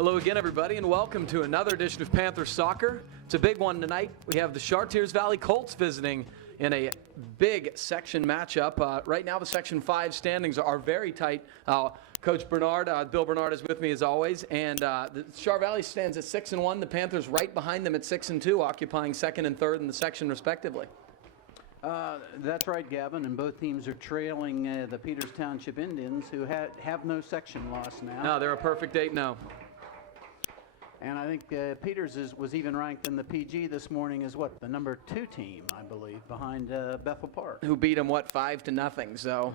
Hello again, everybody, and welcome to another edition of Panther Soccer. It's a big one tonight. We have the Chartiers Valley Colts visiting in a big section matchup. Right now, the Section 5 standings are very tight. Coach Bernard, Bill Bernard is with me as always, and the Char Valley stands at 6-1. The Panthers right behind them at 6-2, occupying second and third in the section respectively. That's right, Gavin, and both teams are trailing the Peters Township Indians, who have no section loss now. No, they're a perfect 8-0. And I think Peters was even ranked in the PG this morning as the number 2 team, I believe, behind Bethel Park. Who beat them, 5-0. So,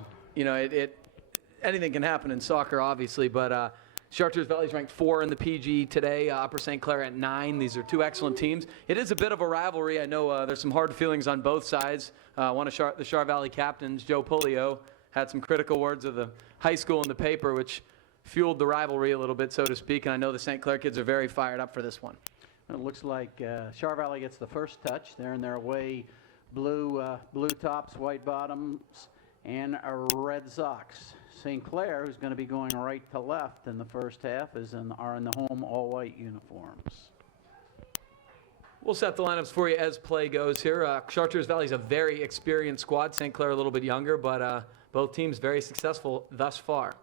anything can happen in soccer, obviously, but Chartiers Valley's ranked 4 in the PG today, Upper St. Clair at 9. These are two excellent teams. It is a bit of a rivalry. I know there's some hard feelings on both sides. One of the Char Valley captains, Joe Pulio, had some critical words of the high school in the paper, which fueled the rivalry a little bit, so to speak, and I know the St. Clair kids are very fired up for this one. It looks like Char Valley gets the first touch. They're in their away blue tops, white bottoms, and red socks. St. Clair, who's going to be going right to left in the first half, are in the home all-white uniforms. We'll set the lineups for you as play goes here. Chartiers Valley's a very experienced squad. St. Clair a little bit younger, but both teams very successful thus far.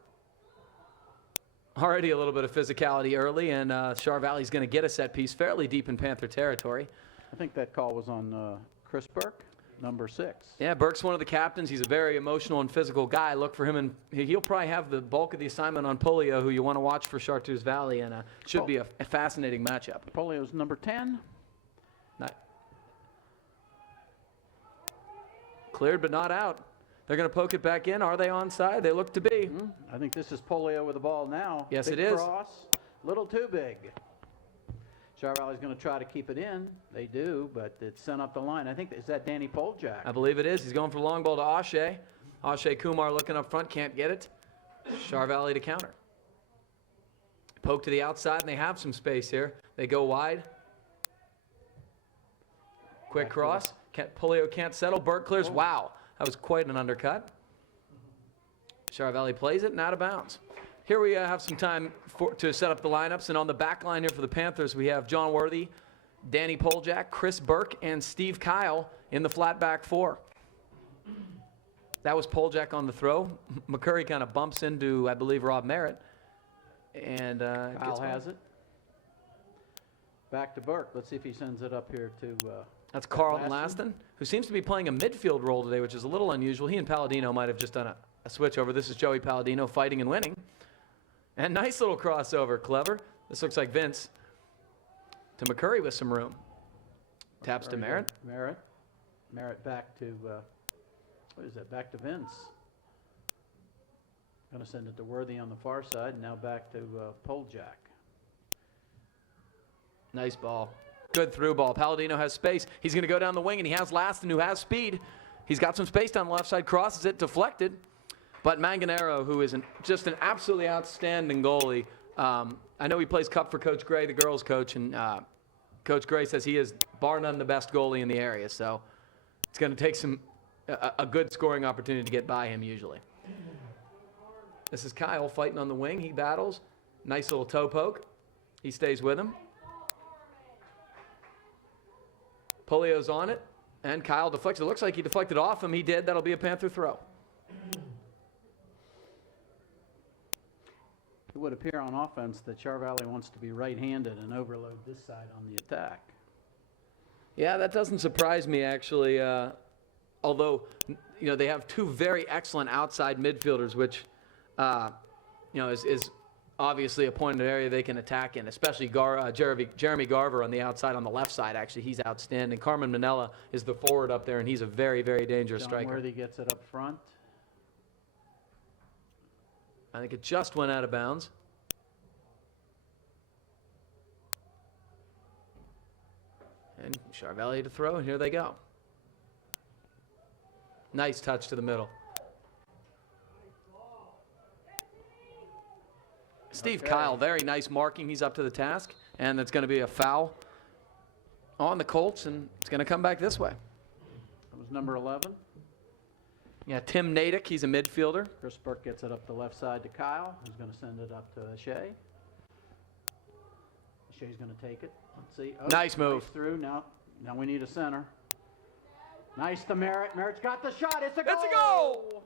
Already a little bit of physicality early, and Char Valley's going to get a set piece fairly deep in Panther territory. I think that call was on Chris Burke, number 6. Yeah, Burke's one of the captains. He's a very emotional and physical guy. Look for him, and he'll probably have the bulk of the assignment on Polio, who you want to watch for Chartiers Valley, and should be a fascinating matchup. Polio's number 10. Cleared but not out. They're going to poke it back in. Are they onside? They look to be. I think this is Polio with the ball now. Yes, big it is. Cross, little too big. Char Valley's going to try to keep it in. They do, but it's sent up the line. I think, is that Danny Poljak? I believe it is. He's going for the long ball to Ashe. Ashe Kumar looking up front, can't get it. Char Valley to counter. Poke to the outside, and they have some space here. They go wide. Quick cross. Polio can't settle. Burke clears. Oh. Wow. That was quite an undercut. Char Valley plays it and out of bounds. Here we have some time to set up the lineups. And on the back line here for the Panthers, we have John Worthy, Danny Poljak, Chris Burke, and Steve Kyle in the flat back 4. That was Poljak on the throw. McCurry kind of bumps into, I believe, Rob Merritt. And Kyle has it. Back to Burke. Let's see if he sends it up here to... That's Carlton Laston, who seems to be playing a midfield role today, which is a little unusual. He and Palladino might have just done a switch over. This is Joey Palladino fighting and winning. And nice little crossover. Clever. This looks like Vince. To McCurry with some room. Taps to Merritt. Merritt back to, what is that? Back to Vince. Going to send it to Worthy on the far side. Now back to Poljak. Nice ball. Good through ball. Palladino has space. He's going to go down the wing, and he has Laston, who has speed. He's got some space down the left side, crosses it, deflected. But Manganero, who is just an absolutely outstanding goalie. I know he plays cup for Coach Gray, the girls' coach, and Coach Gray says he is, bar none, the best goalie in the area. So it's going to take a good scoring opportunity to get by him usually. This is Kyle fighting on the wing. He battles. Nice little toe poke. He stays with him. Polio's on it, and Kyle deflects. It looks like he deflected off him. He did. That'll be a Panther throw. It would appear on offense that Char Valley wants to be right-handed and overload this side on the attack. Yeah, that doesn't surprise me, actually. Although, they have two very excellent outside midfielders, which, is obviously a pointed area they can attack in, especially Jeremy Garver on the outside on the left side. Actually, he's outstanding. Carmen Manella is the forward up there, and he's a very, very dangerous striker. Worthy gets it up front. I think it just went out of bounds. And Char Valley to throw, and here they go. Nice touch to the middle. Steve Kyle, very nice marking. He's up to the task, and it's going to be a foul on the Colts, and it's going to come back this way. That was number 11. Yeah, Tim Natick, he's a midfielder. Chris Burke gets it up the left side to Kyle, who's going to send it up to Shea. Shea's going to take it. Let's see. Oh, Nice move. Through. Now we need a center. Nice to Merritt. Merritt's got the shot. It's a goal. It's a goal!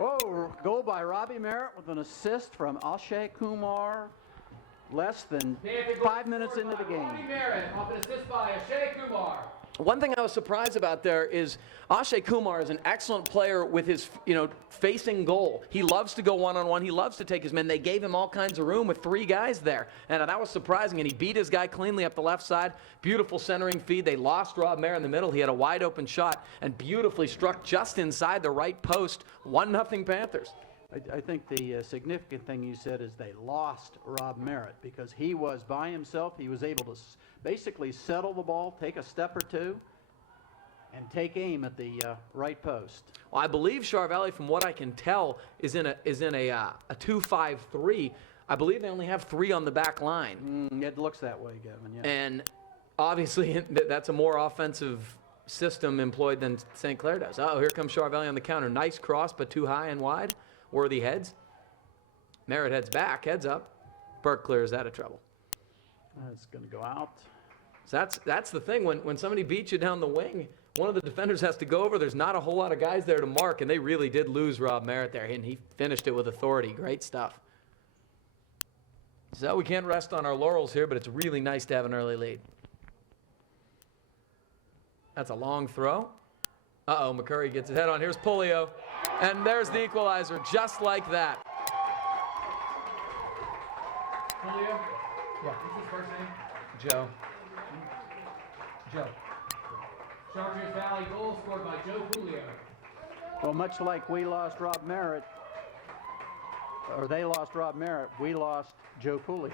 Oh, goal by Robbie Merritt with an assist from Akshay Kumar. Less than 5 minutes into the game. Robbie Merritt off an assist by Akshay Kumar. One thing I was surprised about there is Akshay Kumar is an excellent player with his, facing goal. He loves to go one-on-one. He loves to take his men. They gave him all kinds of room with 3 guys there. And that was surprising. And he beat his guy cleanly up the left side. Beautiful centering feed. They lost Rob Merritt in the middle. He had a wide-open shot and beautifully struck just inside the right post. 1-0 Panthers. I think the significant thing you said is they lost Rob Merritt because he was by himself. He was able to basically settle the ball, take a step or two, and take aim at the right post. Well, I believe Char Valley, from what I can tell, is in a 2-5-3. I believe they only have 3 on the back line. It looks that way, Gavin. Yeah. And obviously, that's a more offensive system employed than St. Clair does. Oh, here comes Char Valley on the counter. Nice cross, but too high and wide. Worthy heads. Merritt heads back, heads up. Burke clears that of trouble. It's going to go out. So that's the thing. When somebody beats you down the wing, one of the defenders has to go over. There's not a whole lot of guys there to mark, and they really did lose Rob Merritt there, and he finished it with authority. Great stuff. So we can't rest on our laurels here, but it's really nice to have an early lead. That's a long throw. Uh-oh, McCurry gets his head on. Here's Polio. And there's the equalizer, just like that. Polio? Yeah. What's his first name? Joe. Joe. Chartiers Valley goal scored by Joe Polio. Well, much like we lost Rob Merritt, or they lost Rob Merritt, we lost Joe Polio.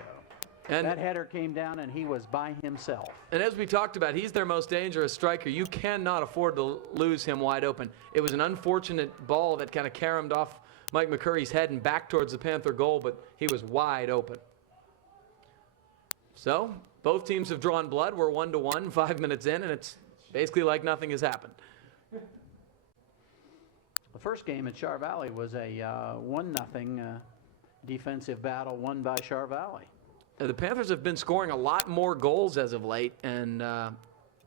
And that header came down, and he was by himself. And as we talked about, he's their most dangerous striker. You cannot afford to lose him wide open. It was an unfortunate ball that kind of caromed off Mike McCurry's head and back towards the Panther goal, but he was wide open. So, both teams have drawn blood. We're 1-1, 5 minutes in, and it's basically like nothing has happened. The first game at Char Valley was a 1-0 defensive battle won by Char Valley. The Panthers have been scoring a lot more goals as of late, and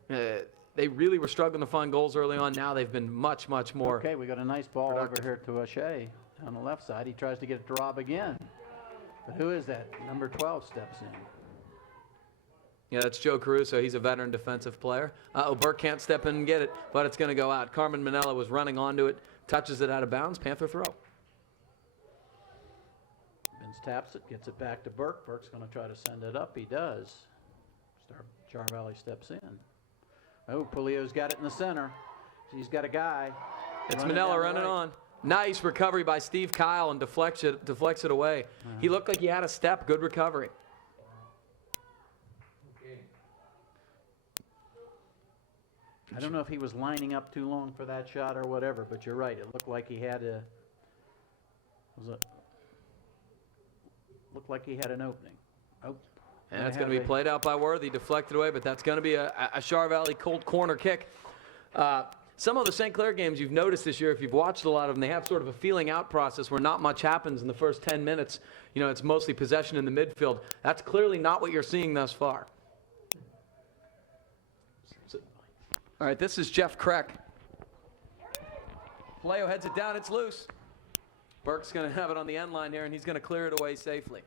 they really were struggling to find goals early on. Now they've been much, much more. Okay, we got a nice ball productive. over here to Akshay on the left side. He tries to get it to Rob again. But who is that? Number 12 steps in. Yeah, that's Joe Caruso. He's a veteran defensive player. Burke can't step in and get it, but it's going to go out. Carmen Manella was running onto it, touches it out of bounds. Panther throw. Taps it, gets it back to Burke. Burke's going to try to send it up. He does. Char Valley steps in. Oh, Polio's got it in the center. He's got a guy. It's Manella running on. Nice recovery by Steve Kyle and deflects it away. He looked like he had a step. Good recovery. I don't know if he was lining up too long for that shot or whatever, but you're right. It looked like he had a. Looked like he had an opening. Oh. And that's going to be played out by Worthy, deflected away, but that's going to be a Char Valley cold corner kick. Some of the St. Clair games you've noticed this year, if you've watched a lot of them, they have sort of a feeling out process where not much happens in the first 10 minutes. It's mostly possession in the midfield. That's clearly not what you're seeing thus far. All right, this is Jeff Kreck. Paleo heads it down, it's loose. Burke's going to have it on the end line here, and he's going to clear it away safely.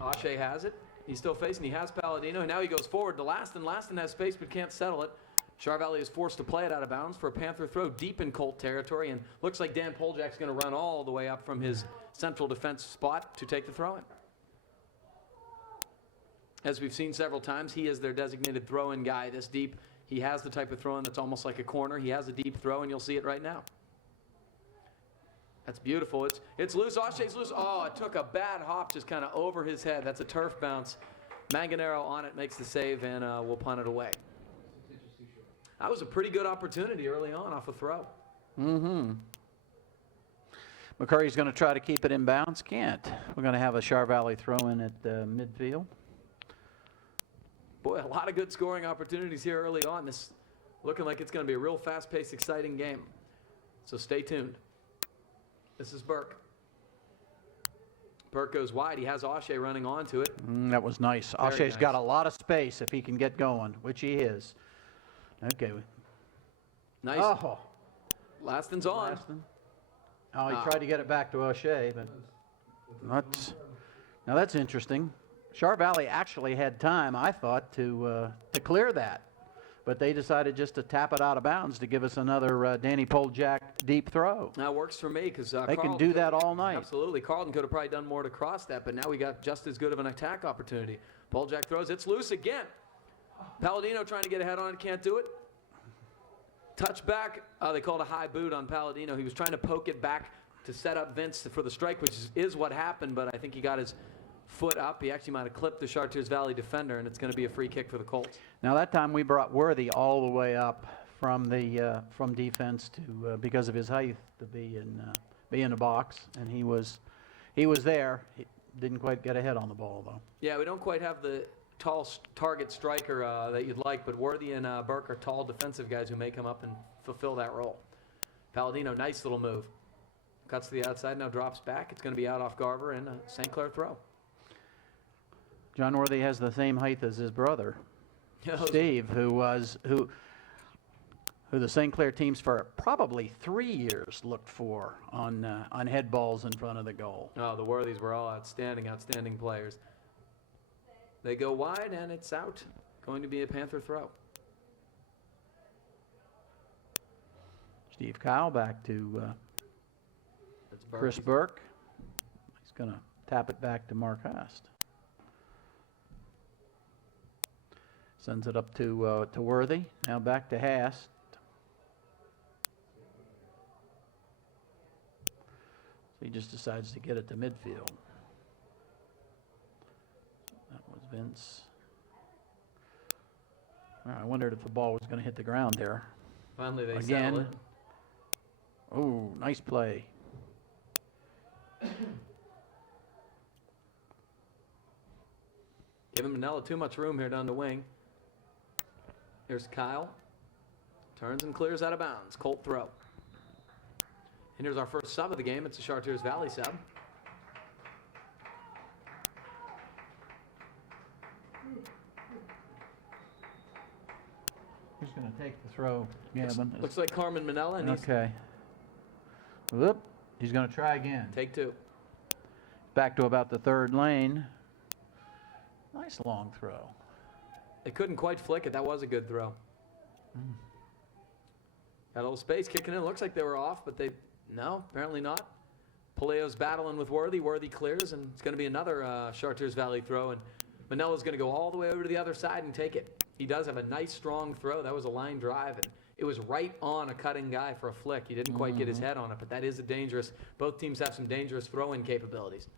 Akshay has it. He's still facing. He has Palladino, and now he goes forward to Laston. Laston has space but can't settle it. Char Valley is forced to play it out of bounds for a Panther throw deep in Colt territory, and looks like Dan Poljak's going to run all the way up from his central defense spot to take the throw-in. As we've seen several times, he is their designated throw-in guy this deep. He has the type of throw-in that's almost like a corner. He has a deep throw, and you'll see it right now. That's beautiful. It's loose. Ashay's loose. Oh, it took a bad hop just kind of over his head. That's a turf bounce. Manganero on it, makes the save, and we'll punt it away. That was a pretty good opportunity early on off a throw. McCurry's going to try to keep it in bounds. Can't. We're going to have a Char Valley throw-in at midfield. Boy, a lot of good scoring opportunities here early on. This looking like it's going to be a real fast-paced, exciting game. So stay tuned. This is Burke. Burke goes wide. He has O'Shea running onto it. That was nice. Very O'Shea's nice. got a lot of space if he can get going, which he is. Okay. Nice. Oh, Laston's on. Laston. Oh, he tried to get it back to O'Shea, but now that's interesting. Char Valley actually had time, I thought, to clear that, but they decided just to tap it out of bounds to give us another Danny Poljack deep throw. That works for me because They can do that all night. Absolutely. Carlton could have probably done more to cross that, but now we got just as good of an attack opportunity. Poljack throws. It's loose again. Palladino trying to get ahead on it. Can't do it. Touchback. They called a high boot on Palladino. He was trying to poke it back to set up Vince for the strike, which is what happened, but I think he got his foot up. He actually might have clipped the Chartiers Valley defender, and it's going to be a free kick for the Colts. Now that time we brought Worthy all the way up from the from defense to because of his height to be in the box, and he was there. He didn't quite get ahead on the ball though. Yeah, we don't quite have the tall target striker that you'd like, but Worthy and Burke are tall defensive guys who may come up and fulfill that role. Palladino, nice little move. Cuts to the outside, now drops back. It's going to be out off Garver and a St. Clair throw. John Worthy has the same height as his brother, Steve, who the St. Clair teams for probably 3 years looked for on head balls in front of the goal. Oh, the Worthies were all outstanding players. They go wide, and it's out. Going to be a Panther throw. Steve Kyle back to That's Burke. Chris Burke. He's going to tap it back to Mark Hast. Sends it up to Worthy. Now back to Hast. So he just decides to get it to midfield. That was Vince. Well, I wondered if the ball was going to hit the ground there. Finally, they settle Again. it. Oh, nice play. Giving Manella too much room here down the wing. Here's Kyle. Turns and clears out of bounds. Colt throw. And here's our first sub of the game. It's a Chartiers Valley sub. Who's going to take the throw, Gavin? Looks like Carmen Manella. And he's Okay. Whoop. He's going to try again. take two. Back to about the third lane. Nice long throw. They couldn't quite flick it. That was a good throw. Got a little space kicking in. Looks like they were off, but no, apparently not. Paleo's battling with Worthy. Worthy clears, and it's going to be another Chartiers Valley throw. And Manella's going to go all the way over to the other side and take it. He does have a nice, strong throw. That was a line drive, and it was right on a cutting guy for a flick. He didn't quite get his head on it, but that is a dangerous. Both teams have some dangerous throw-in capabilities.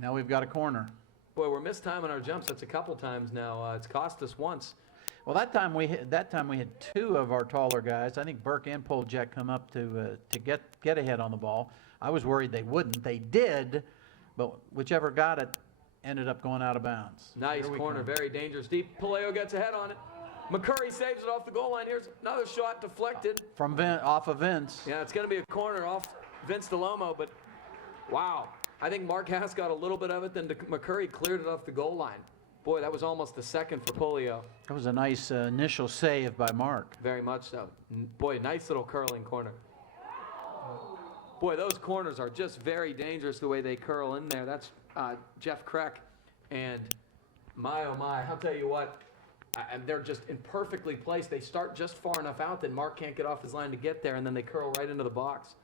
Now we've got a corner. Boy, we're mistiming our jumps. That's a couple times now. It's cost us once. Well, that time we had two of our taller guys. I think Burke and Poljack come up to get ahead on the ball. I was worried they wouldn't. They did, but whichever got it ended up going out of bounds. Nice corner, very dangerous. Deep. Paleo gets ahead on it. McCurry saves it off the goal line. Here's another shot deflected. From off of Vince. Yeah, it's going to be a corner off Vince DeLomo, but wow. I think Mark Hass got a little bit of it, then McCurry cleared it off the goal line. Boy, that was almost a second for Polio. That was a nice initial save by Mark. Very much so. Boy, nice little curling corner. Boy, those corners are just very dangerous the way they curl in there. That's Jeff Kreck. And my, oh my, I'll tell you what, they're just in perfectly placed. They start just far enough out that Mark can't get off his line to get there, and then they curl right into the box.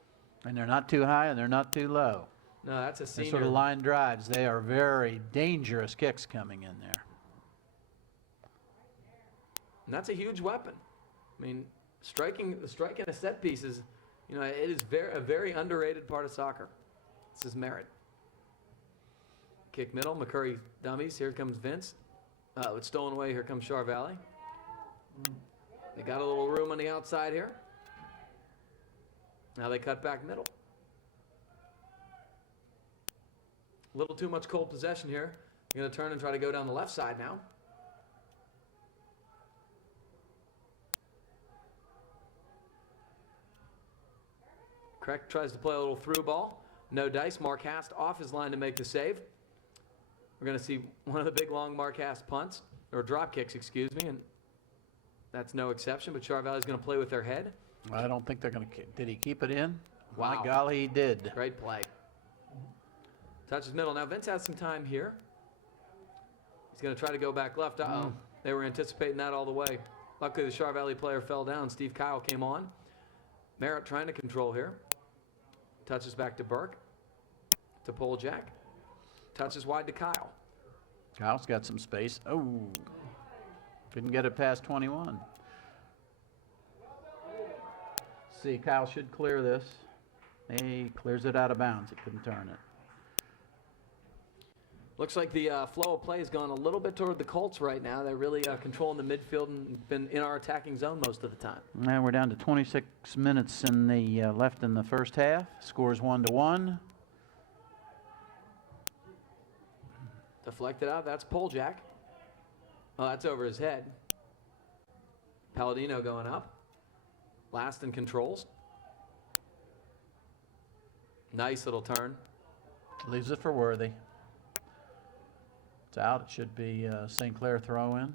And they're not too high and they're not too low. No, that's a senior. They're sort of line drives. They are very dangerous kicks coming in there. And that's a huge weapon. I mean, striking a set piece is, you know, it is a very underrated part of soccer. This is merit. Kick middle, McCurry dummies. Here comes Vince. It's stolen away. Here comes Char Valley. They got a little room on the outside here. Now they cut back middle. A little too much cold possession here. They're going to turn and try to go down the left side now. Correct tries to play a little through ball. No dice. Mark Hast off his line to make the save. We're going to see one of the big long Mark Hast punts, or drop kicks, excuse me, and that's no exception, but Char Valley's going to play with their head. I don't think they're going to. Did he keep it in? Wow. My golly, he did. Great play. Touches middle. Now Vince has some time here. He's going to try to go back left. Uh-oh. They were anticipating that all the way. Luckily, the Char Valley player fell down. Steve Kyle came on. Merritt trying to control here. Touches back to Burke. To Poljak. Touches wide to Kyle. Kyle's got some space. Oh, couldn't get it past 21. See, Kyle should clear this. He clears it out of bounds. He couldn't turn it. Looks like the flow of play has gone a little bit toward the Colts right now. They're really controlling the midfield and been in our attacking zone most of the time. Now we're down to 26 minutes in the left in the first half. Scores 1-1. Deflected out. That's Poljak. Oh, that's over his head. Palladino going up. Laston controls. Nice little turn. Leaves it for Worthy. It's out. It should be St. Clair throw in.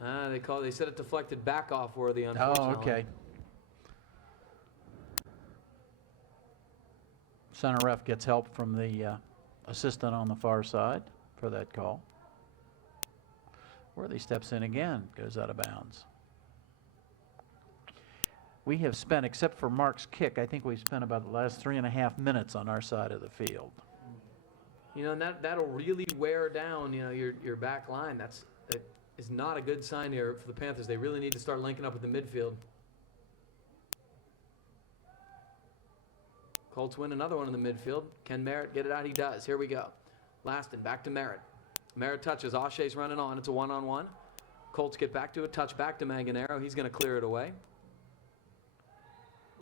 They said it deflected back off Worthy, unfortunately. Oh, okay. Center ref gets help from the assistant on the far side for that call. Worthy steps in again, goes out of bounds. We have spent, except for Mark's kick, I think we've spent about the last 3.5 minutes on our side of the field. You know, and that'll really wear down, you know, your back line. That is not a good sign here for the Panthers. They really need to start linking up with the midfield. Colts win another one in the midfield. Can Merritt get it out? He does. Here we go. Laston back to Merritt. Merritt touches. O'Shea's running on. It's a one-on-one. Colts get back to it. Touch back to Manganaro. He's going to clear it away.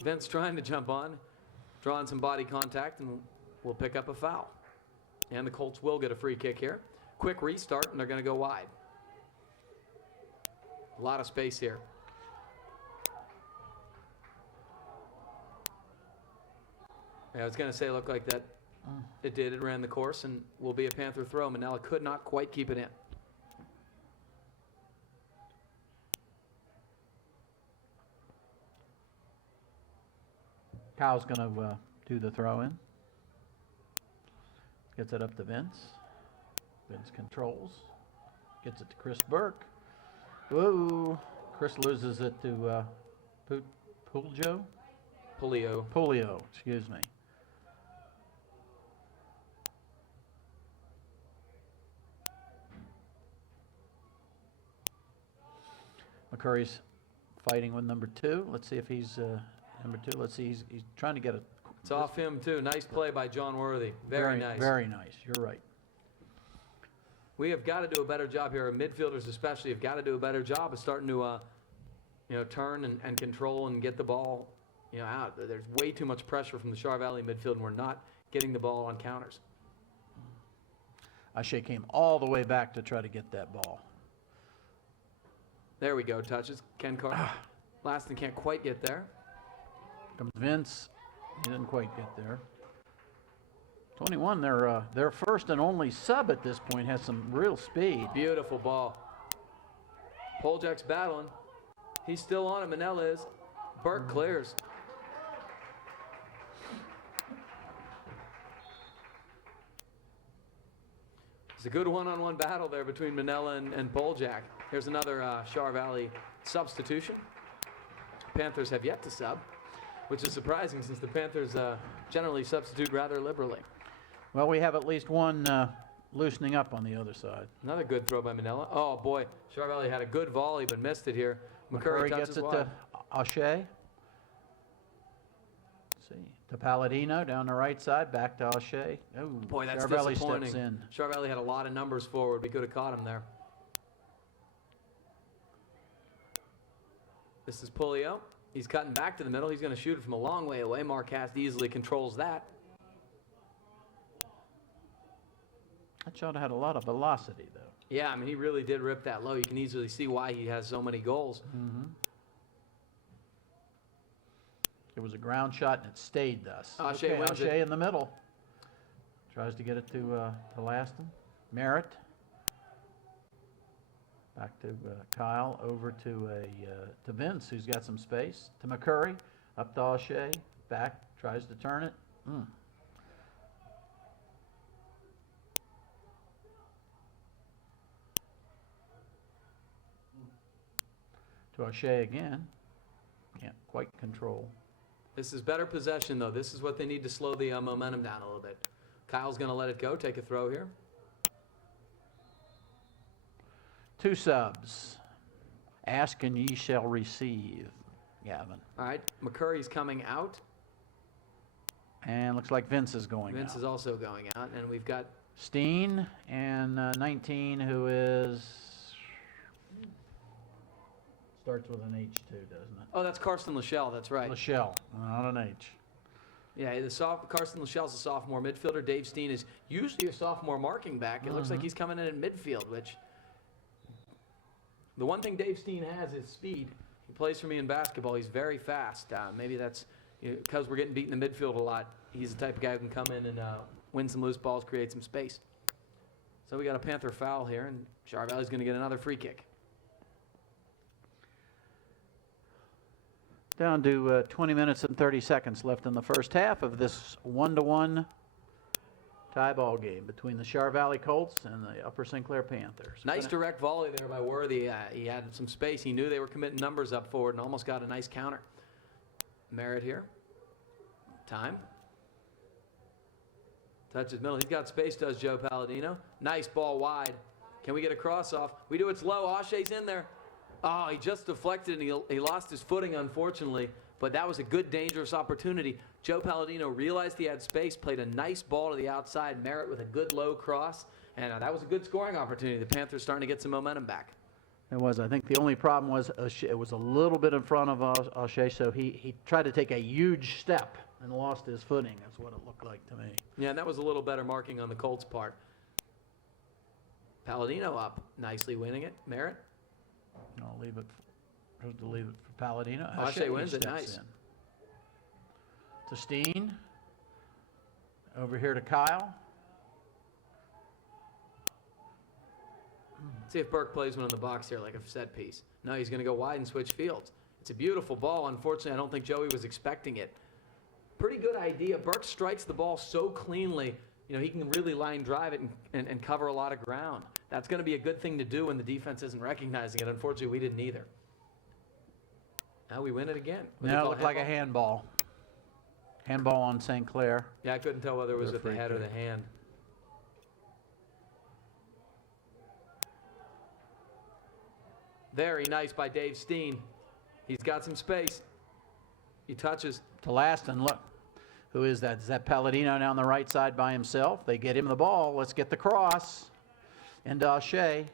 Vince trying to jump on, drawing some body contact, and we'll pick up a foul. And the Colts will get a free kick here. Quick restart, and they're going to go wide. A lot of space here. Yeah, I was going to say it looked like that. It did. It ran the course, and will be a Panther throw. Manella could not quite keep it in. Kyle's going to do the throw in. Gets it up to Vince. Vince controls. Gets it to Chris Burke. Whoa. Chris loses it to Polio, excuse me. McCurry's fighting with number 2. Let's see if he's number 2. Let's see. He's trying to get a. It's off him, too. Nice play by John Worthy. Very nice. Very nice. You're right. We have got to do a better job here. Our midfielders especially have got to do a better job of starting to, turn and control and get the ball, out. There's way too much pressure from the Char Valley midfield, and we're not getting the ball on counters. O'Shea came all the way back to try to get that ball. There we go. Touches. Ken Carter. Laston can't quite get there. Comes Vince. He didn't quite get there. 21, their first and only sub at this point, has some real speed. Beautiful ball. Poljak's battling. He's still on it. Manella is. Burke clears. It's a good one-on-one battle there between Manella and Poljak. Here's another Char Valley substitution. Panthers have yet to sub, which is surprising since the Panthers generally substitute rather liberally. Well, we have at least one loosening up on the other side. Another good throw by Manella. Oh, boy. Char Valley had a good volley but missed it here. McCurry gets it wide. to O'Shea. See, to Palladino down the right side, back to O'Shea. Oh, boy, that's Char Valley disappointing. steps in. Char Valley had a lot of numbers forward. We could have caught him there. This is Polio. He's cutting back to the middle. He's going to shoot it from a long way away. Mark Hast easily controls that. That shot had a lot of velocity, though. Yeah, I mean, he really did rip that low. You can easily see why he has so many goals. It was a ground shot, and it stayed thus. O'Shea wins O'Shea it. in the middle. Tries to get it to Laston. Merritt. Back to Kyle, over to Vince, who's got some space. To McCurry, up to O'Shea, back, tries to turn it. To O'Shea again. Can't quite control. This is better possession, though. This is what they need to slow the momentum down a little bit. Kyle's going to let it go, take a throw here. 2 subs. Ask and ye shall receive, Gavin. All right, McCurry's coming out. And looks like Vince is going Vince out. is also going out, and we've got Steen and 19, who is... Starts with an H2, doesn't it? oh, that's Karsten Lachelle. That's right. Lachelle, not an H. Yeah, Karsten Lachelle's a sophomore midfielder. Dave Steen is usually a sophomore marking back. It looks like he's coming in at midfield, which the one thing Dave Steen has is speed. He plays for me in basketball. He's very fast. Maybe that's because we're getting beat in the midfield a lot. He's the type of guy who can come in and win some loose balls, create some space. So we got a Panther foul here, and Char Valley's going to get another free kick. Down to 20 minutes and 30 seconds left in the first half of this 1-1 tie ball game between the Char Valley Colts and the Upper St. Clair Panthers. Nice direct volley there by Worthy. He had some space. He knew they were committing numbers up forward and almost got a nice counter. Merritt here. Time. Touches middle. He's got space, does Joe Palladino. Nice ball wide. Can we get a cross off? We do it slow. O'Shea's in there. Oh, he just deflected and he lost his footing, unfortunately. But that was a good, dangerous opportunity. Joe Palladino realized he had space, played a nice ball to the outside. Merritt with a good low cross. And that was a good scoring opportunity. The Panthers starting to get some momentum back. It was. I think the only problem was it was a little bit in front of O'Shea, so he tried to take a huge step and lost his footing. That's what it looked like to me. Yeah, and that was a little better marking on the Colts' part. Palladino up, nicely winning it. Merritt. I'll leave it for Palladino. O'Shea wins it, steps nice. in. To Steen. Over here to Kyle. See if Burke plays one in the box here like a set piece. No, he's going to go wide and switch fields. It's a beautiful ball. Unfortunately, I don't think Joey was expecting it. Pretty good idea. Burke strikes the ball so cleanly. He can really line drive it and cover a lot of ground. That's going to be a good thing to do when the defense isn't recognizing it. Unfortunately, we didn't either. Now we win it again. Now it looked like a handball. Handball on St. Clair. Yeah, I couldn't tell whether it was with the head or the hand. Very nice by Dave Steen. He's got some space. He touches. To Laston, look. Who is that? Is that Palladino down the right side by himself? They get him the ball. Let's get the cross. And O'Shea.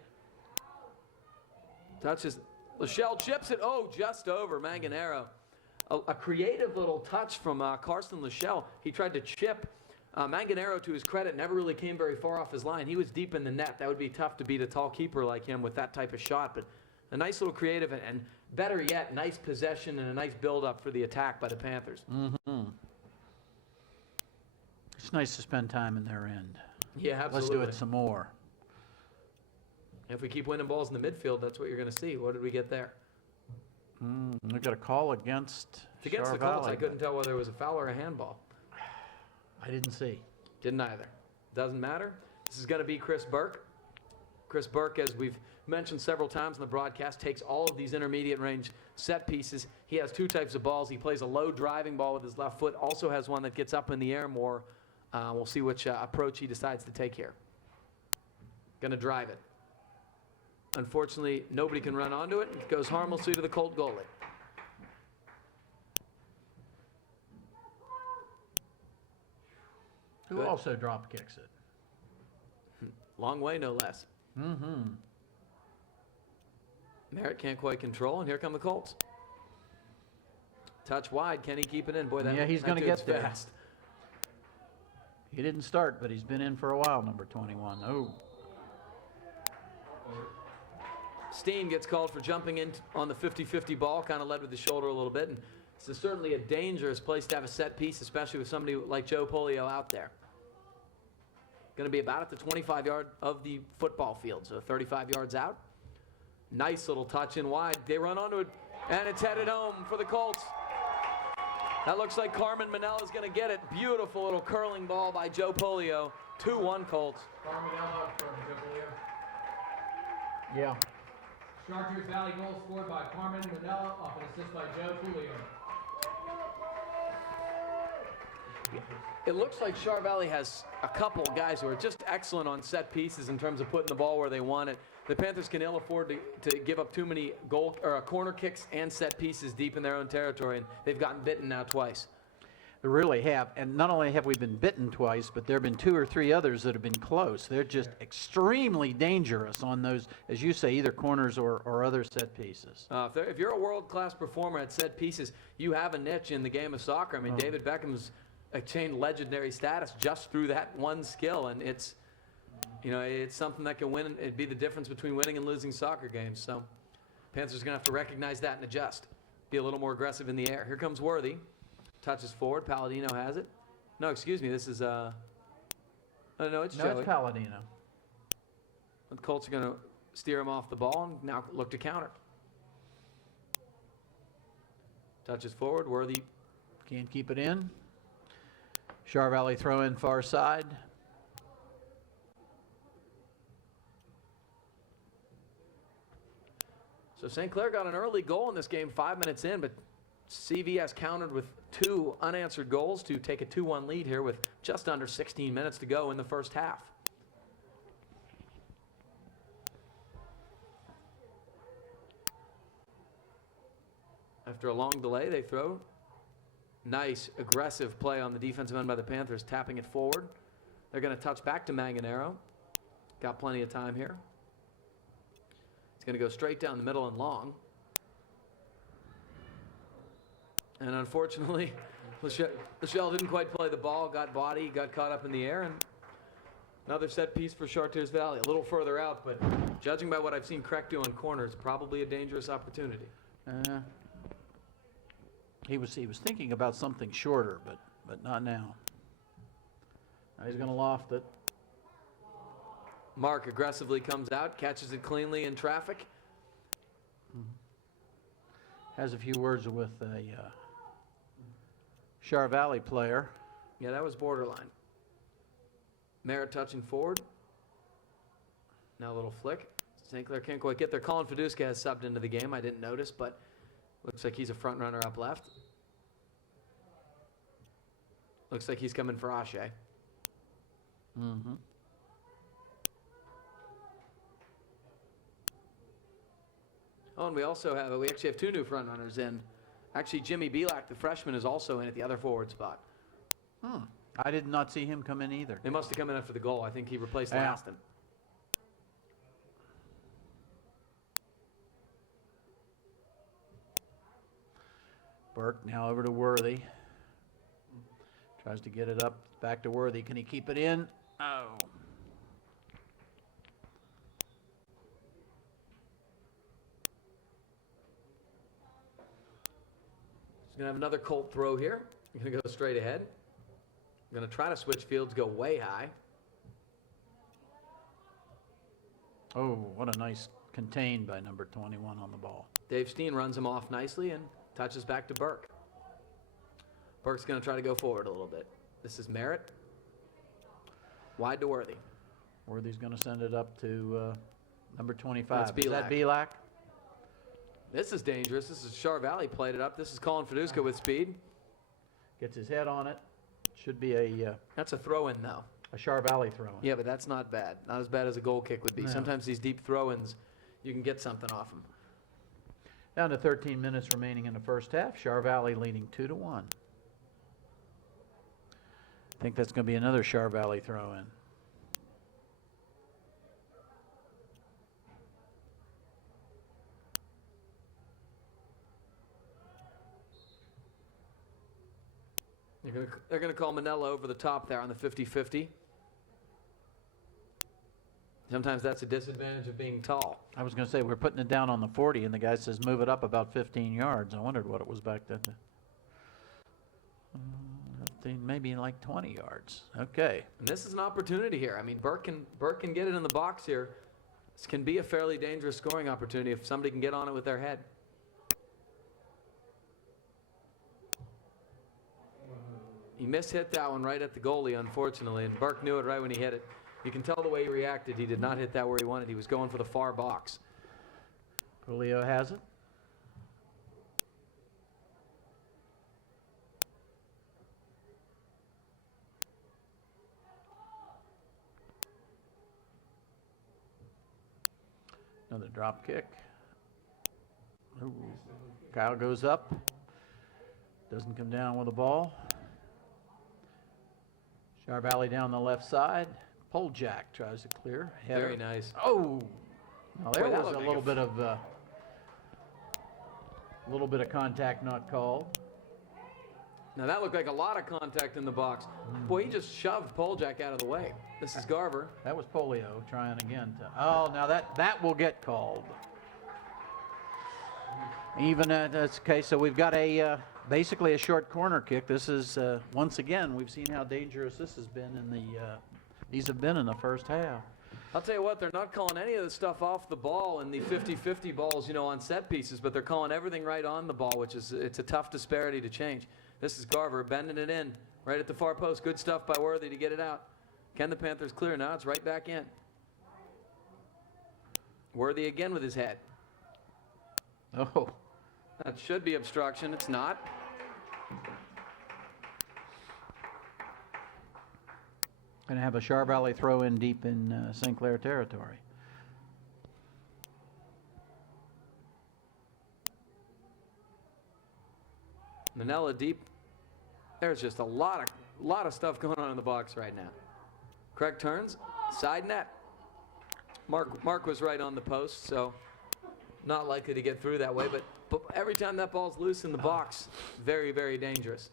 Touches. Lachelle chips it. Oh, just over Manganero. A creative little touch from Karsten Lachelle. He tried to chip. Manganero, to his credit, never really came very far off his line. He was deep in the net. That would be tough to beat a tall keeper like him with that type of shot. But a nice little creative and better yet, nice possession and a nice build-up for the attack by the Panthers. Mm-hmm. It's nice to spend time in their end. Yeah, absolutely. Let's do it some more. If we keep winning balls in the midfield, that's what you're going to see. What did we get there? We got a call against the Char Colts. Valley, I couldn't tell whether it was a foul or a handball. I didn't see. Didn't either. Doesn't matter. This is going to be Chris Burke. Chris Burke, as we've mentioned several times in the broadcast, takes all of these intermediate range set pieces. He has 2 types of balls. He plays a low driving ball with his left foot. Also has one that gets up in the air more. We'll see which approach he decides to take here. Going to drive it. Unfortunately, nobody can run onto it. It goes harmlessly to the Colt goalie. Who also drop kicks it. Long way, no less. Mm-hmm. Merritt can't quite control, and here come the Colts. Touch wide. Can he keep it in? Boy, that, Yeah, he's that gonna dude's get there. fast. He didn't start, but he's been in for a while, number 21. Oh. Steen gets called for jumping in on the 50-50 ball, kind of led with the shoulder a little bit, and This is certainly a dangerous place to have a set piece, especially with somebody like Joe Polio out there. Going to be about at the 25-yard of the football field, so 35 yards out. Nice little touch in wide. They run onto it, and it's headed home for the Colts. That looks like Carmen Manella is going to get it. Beautiful little curling ball by Joe Polio. 2-1 Colts. Carmen Manella from Joe Polio. Yeah. Chartiers Valley goal scored by Carmen Manella off an assist by Joe Polio. It looks like Char Valley has a couple guys who are just excellent on set pieces in terms of putting the ball where they want it. The Panthers can ill afford to give up too many corner kicks and set pieces deep in their own territory, and they've gotten bitten now twice. They really have. And not only have we been bitten twice, but there have been 2 or 3 others that have been close. They're just extremely dangerous on those, as you say, either corners or other set pieces. If you're a world-class performer at set pieces, you have a niche in the game of soccer. I mean, David Beckham's attained legendary status just through that one skill, and it's something that can win. It'd be the difference between winning and losing soccer games. So Panthers are going to have to recognize that and adjust. Be a little more aggressive in the air. Here comes Worthy. Touches forward. Palladino has it. No, excuse me. This is oh, no, it's Joey. No, it's Palladino. The Colts are going to steer him off the ball and now look to counter. Touches forward. Worthy. Can't keep it in. Char Valley throw in far side. So St. Clair got an early goal in this game 5 minutes in, but CVS countered with 2 unanswered goals to take a 2-1 lead here with just under 16 minutes to go in the first half. After a long delay, they throw. Nice, aggressive play on the defensive end by the Panthers, tapping it forward. They're going to touch back to Manganero. Got plenty of time here. It's going to go straight down the middle and long. And unfortunately, Lachelle didn't quite play the ball, got body, got caught up in the air, and another set piece for Chartiers Valley. A little further out, but judging by what I've seen Kreck do on corners, probably a dangerous opportunity. He was thinking about something shorter, but not now. Now he's going to loft it. Mark aggressively comes out, catches it cleanly in traffic. Has a few words with a Char Valley player. Yeah, that was borderline. Merritt touching forward. Now a little flick. St. Clair can't quite get there. Colin Fiduska has subbed into the game. I didn't notice, but looks like he's a front runner up left. Looks like he's coming for Ashe. Mm-hmm. Oh, and we actually have 2 new front runners in. Actually, Jimmy Belak, the freshman, is also in at the other forward spot. I did not see him come in either. They must have come in after the goal. I think he replaced Yeah. Laston. Burke now over to Worthy. Tries to get it up back to Worthy. Can he keep it in? Oh. He's going to have another Colt throw here. He's going to go straight ahead. Going to try to switch fields, go way high. Oh, what a nice contain by number 21 on the ball. Dave Steen runs him off nicely and touches back to Burke. Burke's going to try to go forward a little bit. This is Merritt. Wide to Worthy. Worthy's going to send it up to number 25. That's Is that Belak. Belak? This is dangerous. This is Char Valley played it up. This is Colin Fiduska with speed. Gets his head on it. Should be a That's a throw-in, though. Char Valley throw. Yeah, but that's not bad. Not as bad as a goal kick would be. No. Sometimes these deep throw-ins, you can get something off them. Down to 13 minutes remaining in the first half. Char Valley leading 2-1. I think that's going to be another Char Valley throw-in. They're going to call Manella over the top there on the 50-50. Sometimes that's a disadvantage of being tall. I was going to say, we're putting it down on the 40, and the guy says move it up about 15 yards. I wondered what it was back then. something, maybe like 20 yards. Okay. And this is an opportunity here. I mean, Burke can get it in the box here. This can be a fairly dangerous scoring opportunity if somebody can get on it with their head. He mishit that one right at the goalie, unfortunately, and Burke knew it right when he hit it. You can tell the way he reacted. He did not hit that where he wanted. He was going for the far box. Julio has it. Another drop kick. Ooh. Kyle goes up. Doesn't come down with the ball. Char Valley down the left side. Pole Jack tries to clear. Header. Very nice. Oh! Now there Boy, that was looked a like little bit of contact not called. Now that looked like a lot of contact in the box. Boy, he just shoved Poljak out of the way. This is Garver. That was Polio trying again to. Oh, now that will get called. Even that's okay. So we've got a basically a short corner kick. This is once again we've seen how dangerous this has been in the. These have been in the first half. I'll tell you what, they're not calling any of the stuff off the ball in the 50-50 balls, you know, on set pieces, but they're calling everything right on the ball, which is it's a tough disparity to change. This is Garver bending it in right at the far post. Good stuff by Worthy to get it out. Can the Panthers clear? Now it's right back in. Worthy again with his head. Oh. That should be obstruction. It's not. Going to have a Char Valley throw in deep in St. Clair territory. Manila deep. There's just a lot of stuff going on in the box right now. Craig turns, side net. Mark was right on the post, so not likely to get through that way, but every time that ball's loose in the box, very, very dangerous.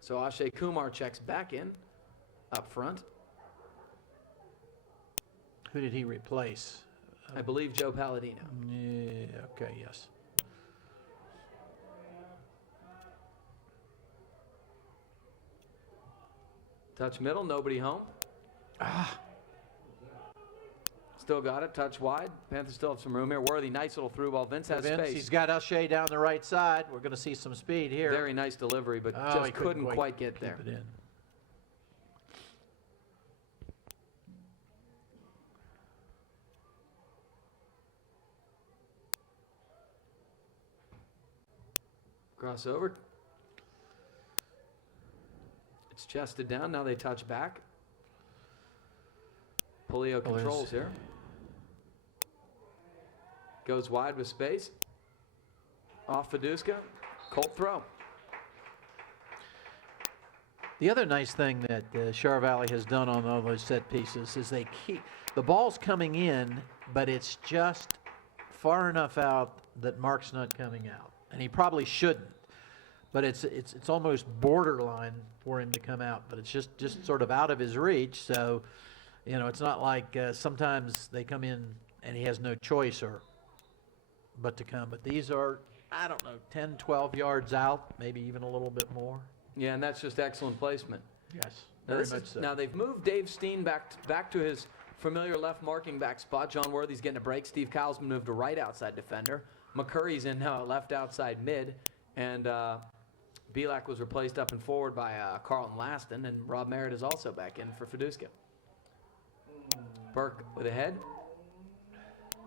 So Ashay Kumar checks back in, up front. Who did he replace? I believe Joe Palladino. Yeah, okay, yes. Touch middle, nobody home. Still got it, touch wide. Panthers still have some room here. Worthy, nice little through ball. Vince has space. He's got Ashay down the right side. We're going to see some speed here. Very nice delivery, but he just couldn't quite get there. Keep it in. Crossover. It's chested down. Now they touch back. Polio controls here. Goes wide with space. Off Fiduska. Colt throw. The other nice thing that Char Valley has done on all those set pieces is they keep the ball's coming in, but it's just far enough out that Mark's not coming out, and he probably shouldn't. But it's almost borderline for him to come out, but it's just sort of out of his reach. So, you know, it's not like sometimes they come in and he has no choice but to come. But these are, I don't know, 10, 12 yards out, maybe even a little bit more. Yeah, and that's just excellent placement. Yes, Now, very much so. Now they've moved Dave Steen back to his familiar left marking back spot. John Worthy's getting a break. Steve Kyle's moved to right outside defender. McCurry's in now at left outside mid. And Belak was replaced up and forward by Carlton Laston. And Rob Merritt is also back in for Fiduska. Burke with a head.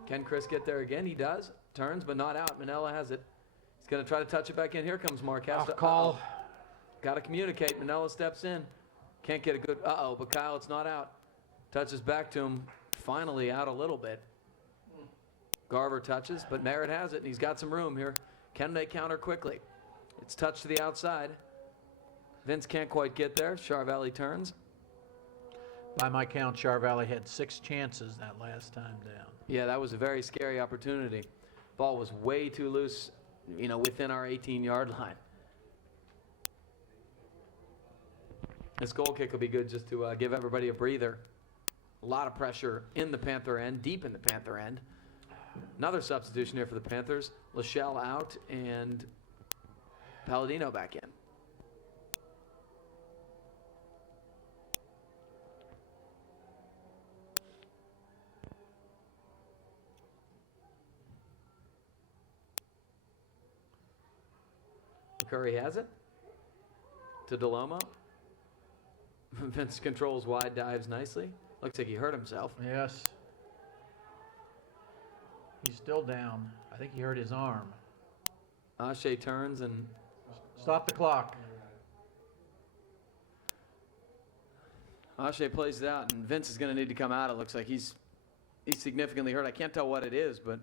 Can Chris get there again? He does. Turns, but not out. Manella has it. He's going to try to touch it back in. Here comes Mark. Call. Got to communicate. Manella steps in. Can't get a good, but Kyle, it's not out. Touches back to him. Finally out a little bit. Garver touches, but Merritt has it, and he's got some room here. Can they counter quickly? It's touched to the outside. Vince can't quite get there. Char Valley turns. By my count, Char Valley had 6 chances that last time down. Yeah, that was a very scary opportunity. Ball was way too loose, you know, within our 18-yard line. This goal kick will be good just to give everybody a breather. A lot of pressure in the Panther end, deep in the Panther end. Another substitution here for the Panthers. Lachelle out and Palladino back in. Curry has it to DeLomo. Vince controls wide, dives nicely. Looks like he hurt himself. Yes. He's still down. I think he hurt his arm. Ashe turns and Stop the clock. Ashe plays it out, and Vince is going to need to come out. It looks like he's significantly hurt. I can't tell what it is, but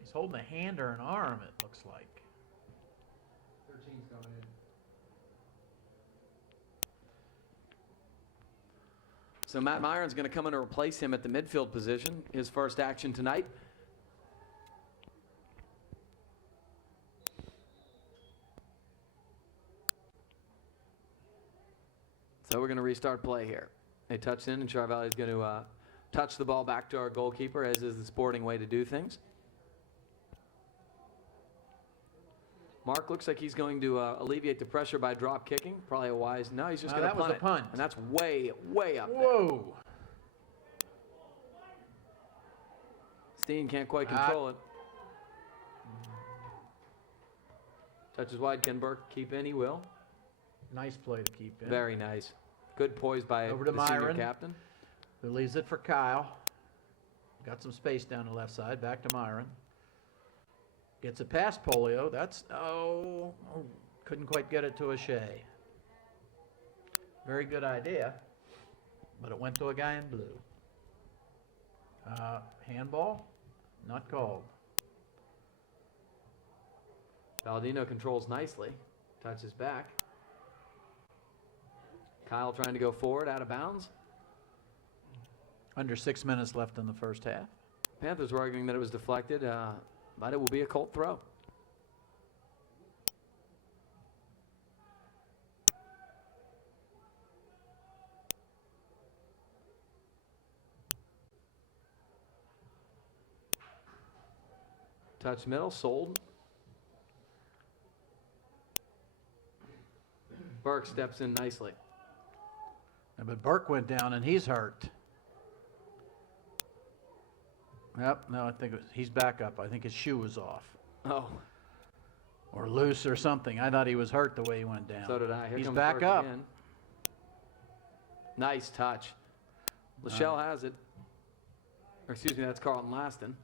He's holding a hand or an arm, it looks like. 13's coming in. so Matt Myron's going to come in to replace him at the midfield position. His first action tonight. So we're going to restart play here. They touch in, and Char Valley is going to touch the ball back to our goalkeeper, as is the sporting way to do things. Mark looks like he's going to alleviate the pressure by drop kicking. Probably a wise. No, he's just going to that was punt a punt. it. And that's way, way up there. Whoa. Steen can't quite control it. Touches wide. Can Burke keep in? He will. Nice play to keep in. Very nice. Good poise by Over to the senior Myron. captain. Who leaves it for Kyle. Got some space down the left side. Back to Myron. Gets it past Polio. That's, couldn't quite get it to O'Shea. Very good idea, but it went to a guy in blue. Handball, not called. Palladino controls nicely. Touches back. Kyle trying to go forward, out of bounds. Under 6 minutes left in the first half. Panthers were arguing that it was deflected, but it will be a Colt throw. Touch middle, sold. Burke steps in nicely. But Burke went down and he's hurt. Yep, no, I think he's back up. I think his shoe was off. Oh, Or loose or something. I thought he was hurt the way he went down. so did I. Here He's comes back Burke up. again. Nice touch. Lachelle has it. Or excuse me, that's Carlton Laston.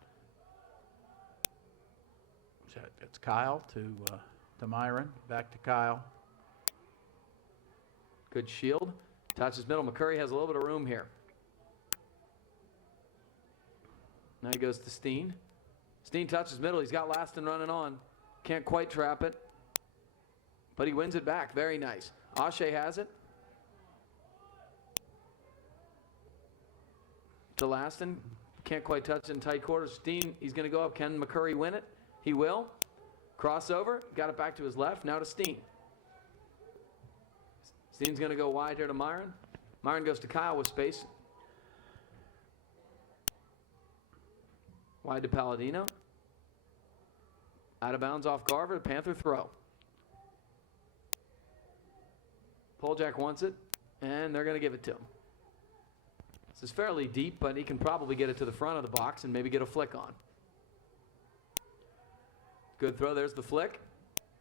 It's Kyle to Myron. Back to Kyle. Good shield. Touches middle. McCurry has a little bit of room here. Now he goes to Steen. Steen touches middle. He's got Laston running on. Can't quite trap it. But he wins it back. Very nice. Ashe has it. To Laston. Can't quite touch it in tight quarters. Steen, he's going to go up. Can McCurry win it? He will. Crossover. Got it back to his left. Now to Steen. Steen's going to go wide here to Myron. Myron goes to Kyle with space. Wide to Palladino. Out of bounds off Garver. Panther throw. Poljack wants it, and they're going to give it to him. This is fairly deep, but he can probably get it to the front of the box and maybe get a flick on. Good throw. There's the flick.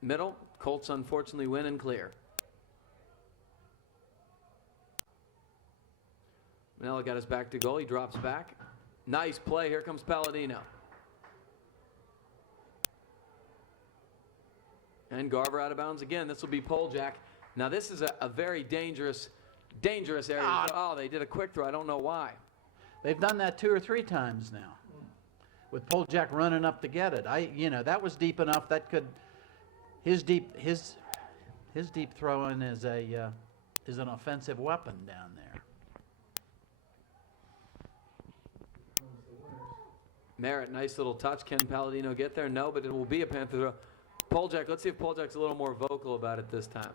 Middle. Colts unfortunately win and clear. Manella got his back to goal. He drops back. Nice play. Here comes Palladino. And Garver out of bounds again. This will be Poljack. Now this is a very dangerous area. Oh, they did a quick throw. I don't know why. They've done that 2 or 3 times now. With Poljack running up to get it. That was deep enough that could his deep throw-in is an offensive weapon down there. Merritt, nice little touch. Can Palladino get there? No, but it will be a Panther throw. Poljack, let's see if Poljack's a little more vocal about it this time.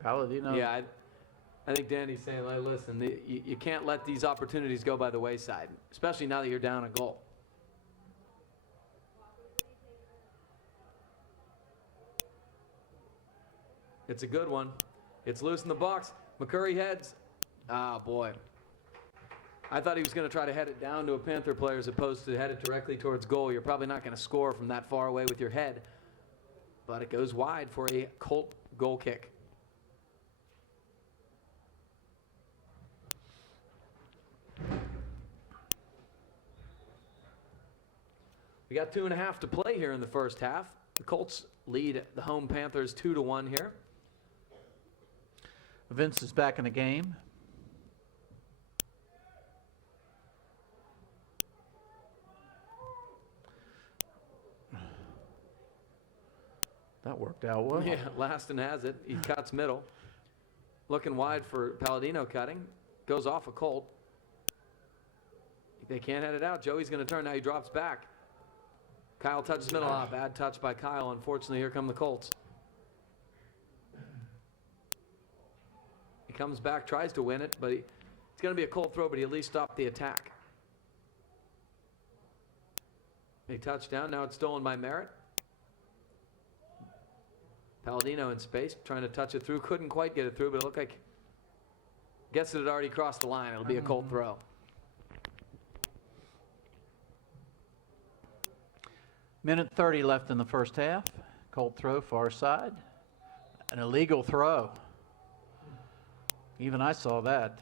Palladino. Yeah, I think Danny's saying, listen, you can't let these opportunities go by the wayside, especially now that you're down a goal. It's a good one. It's loose in the box. McCurry heads. Ah, boy. I thought he was going to try to head it down to a Panther player as opposed to head it directly towards goal. You're probably not going to score from that far away with your head. But it goes wide for a Colt goal kick. We got 2.5 to play here in the first half. The Colts lead the home Panthers 2-1 here. Vince is back in the game. That worked out well. Yeah, Laston has it. He cuts middle. Looking wide for Palladino cutting. Goes off a Colt. They can't head it out. Joey's going to turn. Now he drops back. Kyle touches middle. Ah, bad touch by Kyle. Unfortunately, here come the Colts. He comes back, tries to win it, but it's going to be a Colt throw, but he at least stopped the attack. A touchdown. Now it's stolen by Merritt. Palladino in space, trying to touch it through. Couldn't quite get it through, but it looked like, guess it had already crossed the line. It'll be a Colt throw. Minute 30 left in the first half. Colt throw, far side. An illegal throw. Even I saw that.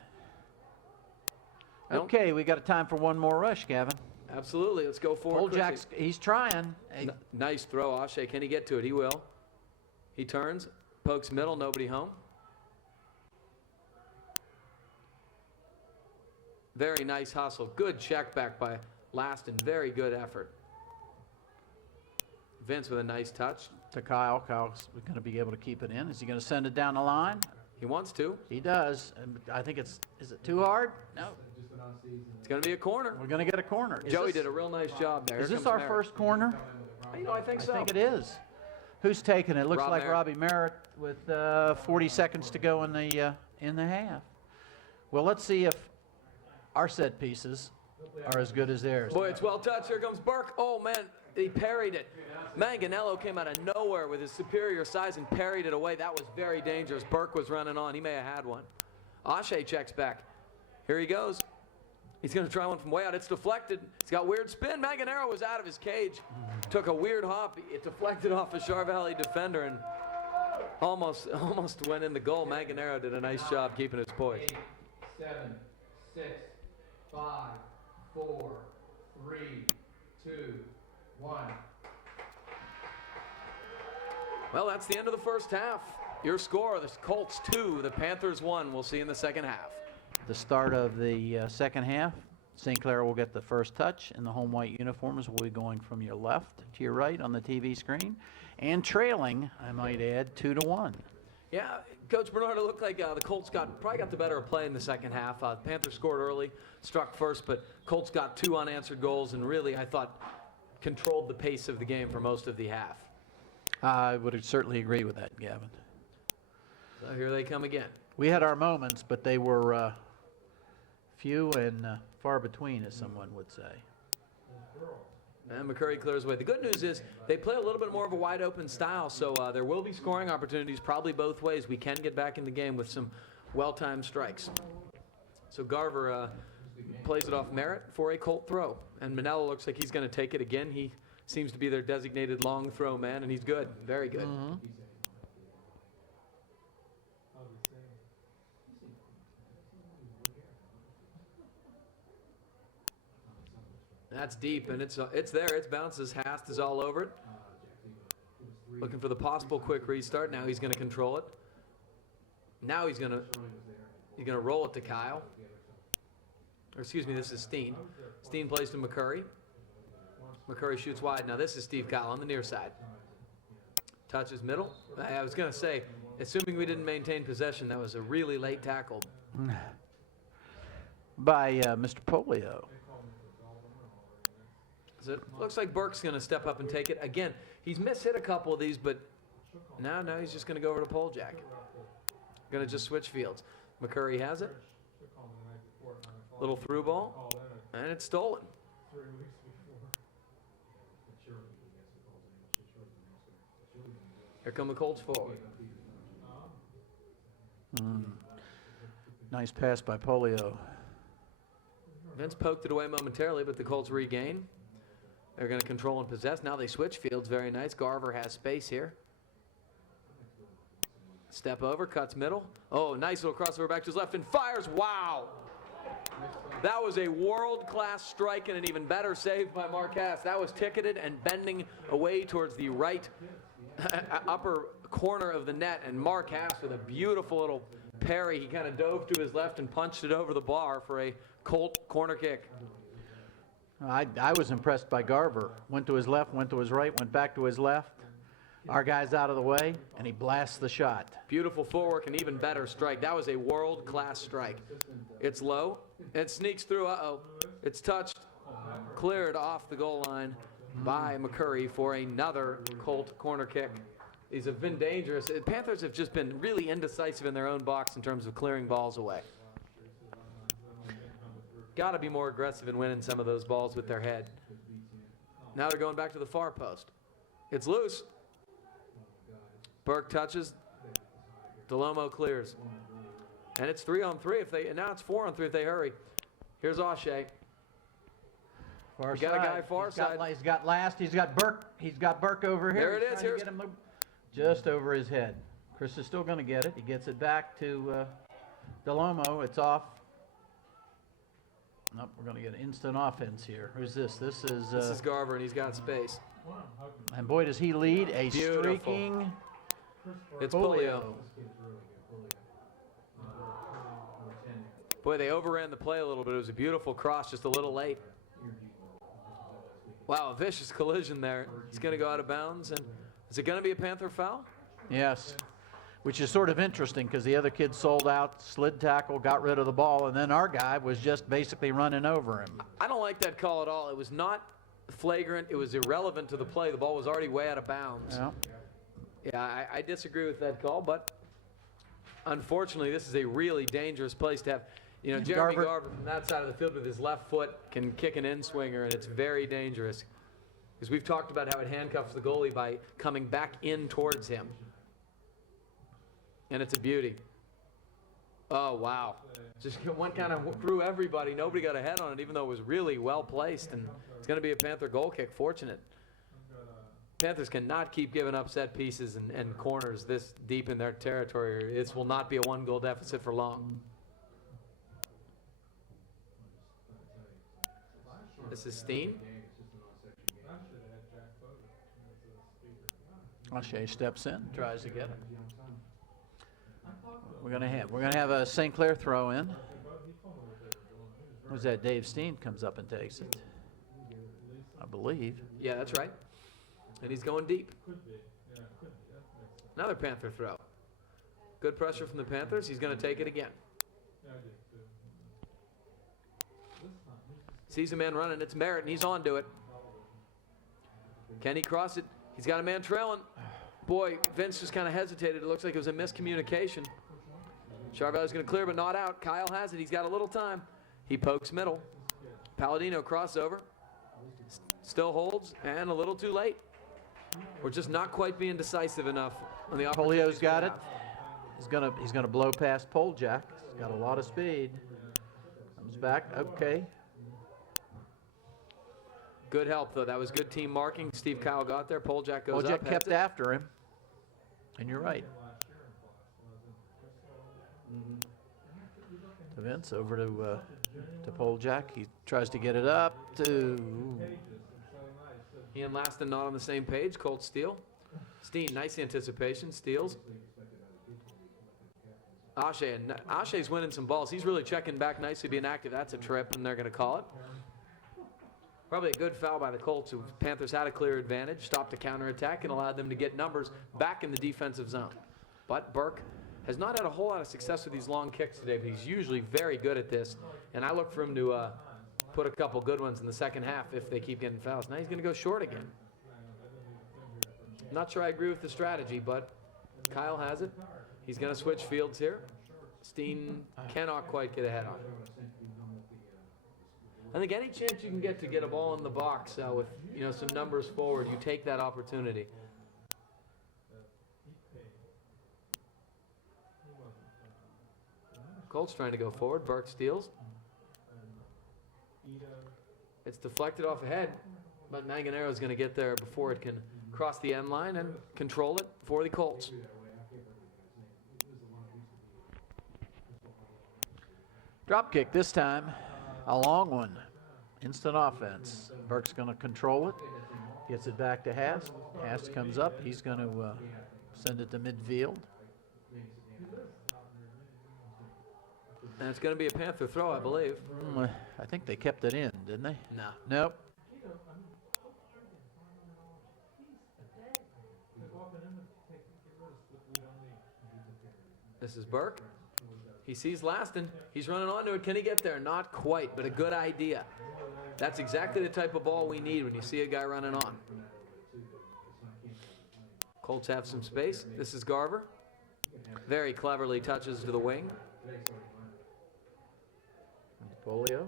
Okay, we got a time for one more rush, Gavin. Absolutely. Let's go forward. Jack's, he's trying. Nice throw, Ashe. Can he get to it? He will. He turns, pokes middle, nobody home. Very nice hustle. Good check back by Laston. Very good effort. Vince with a nice touch. To Kyle. Kyle's going to be able to keep it in. Is he going to send it down the line? He wants to. He does. And I think is it too hard? No. It's going to be a corner. We're going to get a corner. Joey did a real nice job there. Is Here this comes our Merritt. first corner? You know, I think so. I think it is. Who's taking it? Looks like Merritt. Robbie Merritt with 40 seconds to go in the half. Well, let's see if our set pieces are as good as theirs. Boy, it's well touched. Here comes Burke. Oh, man, he parried it. Manganello came out of nowhere with his superior size and parried it away. That was very dangerous. Burke was running on. He may have had one. Ashe checks back. Here he goes. He's going to try one from way out. It's deflected. He's got weird spin. Manganero was out of his cage. Took a weird hop. It deflected off a Char Valley defender and almost went in the goal. Manganero did a nice job keeping his poise. 8, 7, 6, 5, 4, 3, 2, 1. Well, that's the end of the first half. Your score, the Colts 2, the Panthers 1. We'll see you in the second half. The start of the second half, St. Clair will get the first touch, and the home white uniforms will be going from your left to your right on the TV screen, and trailing, I might add, 2-1. Yeah, Coach Bernardo looked like the Colts probably got the better of play in the second half. Panthers scored early, struck first, but Colts got 2 unanswered goals, and really, I thought, controlled the pace of the game for most of the half. I would certainly agree with that, Gavin. So here they come again. We had our moments, but they were few and far between, as someone would say. And McCurry clears away. The good news is they play a little bit more of a wide open style, so there will be scoring opportunities probably both ways. We can get back in the game with some well-timed strikes. So Garver plays it off Merritt for a Colt throw. And Manella looks like he's going to take it again. He seems to be their designated long throw man, and he's good. Very good. Mm-hmm. That's deep, and it's there. It bounces. Hast is all over it. Looking for the possible quick restart. Now he's going to control it. Now he's going to roll it to Kyle. Or excuse me, this is Steen. Steen plays to McCurry. McCurry shoots wide. Now this is Steve Kyle on the near side. Touches middle. I was going to say, assuming we didn't maintain possession, that was a really late tackle. By Mr. Polio. So it looks like Burke's going to step up and take it. Again, he's mishit a couple of these, but now he's just going to go over to Poljack. Going to just switch fields. McCurry has it. Little through ball, and it's stolen. Here come the Colts forward. Nice pass by Polio. Vince poked it away momentarily, but the Colts regain. They're going to control and possess. Now they switch fields. Very nice. Garver has space here. Step over, cuts middle. Oh, nice little crossover back to his left and fires. Wow. That was a world-class strike and an even better save by Marquez. That was ticketed and bending away towards the right upper corner of the net. And Marquez with a beautiful little parry. He kind of dove to his left and punched it over the bar for a Colt corner kick. I was impressed by Garver. Went to his left, went to his right, went back to his left. Our guy's out of the way, and he blasts the shot. Beautiful footwork and even better strike. That was a world-class strike. It's low. It sneaks through. Uh-oh. It's touched. Cleared off the goal line by McCurry for another Colt corner kick. These have been dangerous. The Panthers have just been really indecisive in their own box in terms of clearing balls away. Got to be more aggressive in winning some of those balls with their head. Now they're going back to the far post. It's loose. Burke touches. Delomo clears. And it's 3-on-3 if they, and now it's 4-on-3 if they hurry. Here's O'Shea. Far got a guy far side. He's got last. He's got Burke. He's got Burke over here. There it He's is. trying to get him just over his head. Chris is still going to get it. He gets it back to Delomo. It's off. Nope, we're going to get instant offense here. Who's this? This is Garver, and he's got space. and boy, does he lead a Beautiful. streaking. It's Polio. Boy, they overran the play a little bit. It was a beautiful cross, just a little late. Wow, a vicious collision there. It's going to go out of bounds. And is it going to be a Panther foul? Yes, which is sort of interesting because the other kid sold out, slid tackle, got rid of the ball, and then our guy was just basically running over him. I don't like that call at all. It was not flagrant. It was irrelevant to the play. The ball was already way out of bounds. Yeah. Yeah, I disagree with that call, but unfortunately, this is a really dangerous place to have. You know, Jeremy Garver from that side of the field with his left foot can kick an in-swinger, and it's very dangerous. Because we've talked about how it handcuffs the goalie by coming back in towards him. And it's a beauty. Oh, wow. Just one kind of through everybody. Nobody got a head on it, even though it was really well placed. And it's going to be a Panther goal kick. Fortunate. Panthers cannot keep giving up set pieces and corners this deep in their territory. This will not be a one-goal deficit for long. This is Steen. O'Shea steps in, tries to get it. We're gonna have a St. Clair throw in. Who's that? Dave Steen comes up and takes it, I believe. Yeah, that's right. And he's going deep. Another Panther throw. Good pressure from the Panthers. He's going to take it again. Sees a man running. It's Merritt, and he's on to it. Can he cross it? He's got a man trailing. Boy, Vince just kind of hesitated. It looks like it was a miscommunication. Charvalier's going to clear, but not out. Kyle has it. He's got a little time. He pokes middle. Palladino crossover. Still holds, and a little too late. We're just not quite being decisive enough on the opportunities. Polio's got it. He's gonna blow past Poljak. He's got a lot of speed. Comes back. Okay. Good help, though. That was good team marking. Steve Kyle got there. Poljak goes up. Poljak kept after him. And you're right. To Vince, over to Poljak. He tries to get it up to. He and Laston not on the same page. Colt steal. Steen, nice anticipation. Steals. O'Shea's winning some balls. He's really checking back nicely, being active. That's a trip, and they're going to call it. Probably a good foul by the Colts. Who Panthers had a clear advantage, stopped the counterattack, and allowed them to get numbers back in the defensive zone. But Burke has not had a whole lot of success with these long kicks today, but he's usually very good at this. And I look for him to put a couple good ones in the second half if they keep getting fouls. Now he's going to go short again. Not sure I agree with the strategy, but Kyle has it. He's going to switch fields here. Steen cannot quite get ahead on it. I think any chance you can get a ball in the box with some numbers forward, you take that opportunity. Colts trying to go forward. Burke steals. It's deflected off ahead, but Manganero is going to get there before it can cross the end line and control it for the Colts. Drop kick this time. A long one. Instant offense. Burke's going to control it. Gets it back to Hast. Hast comes up. He's going to send it to midfield. And it's going to be a Panther throw, I believe. I think they kept it in, didn't they? No. Nope. This is Burke. He sees Laston. He's running onto it. Can he get there? Not quite, but a good idea. That's exactly the type of ball we need when you see a guy running on. Colts have some space. This is Garver. Very cleverly touches to the wing. Polio.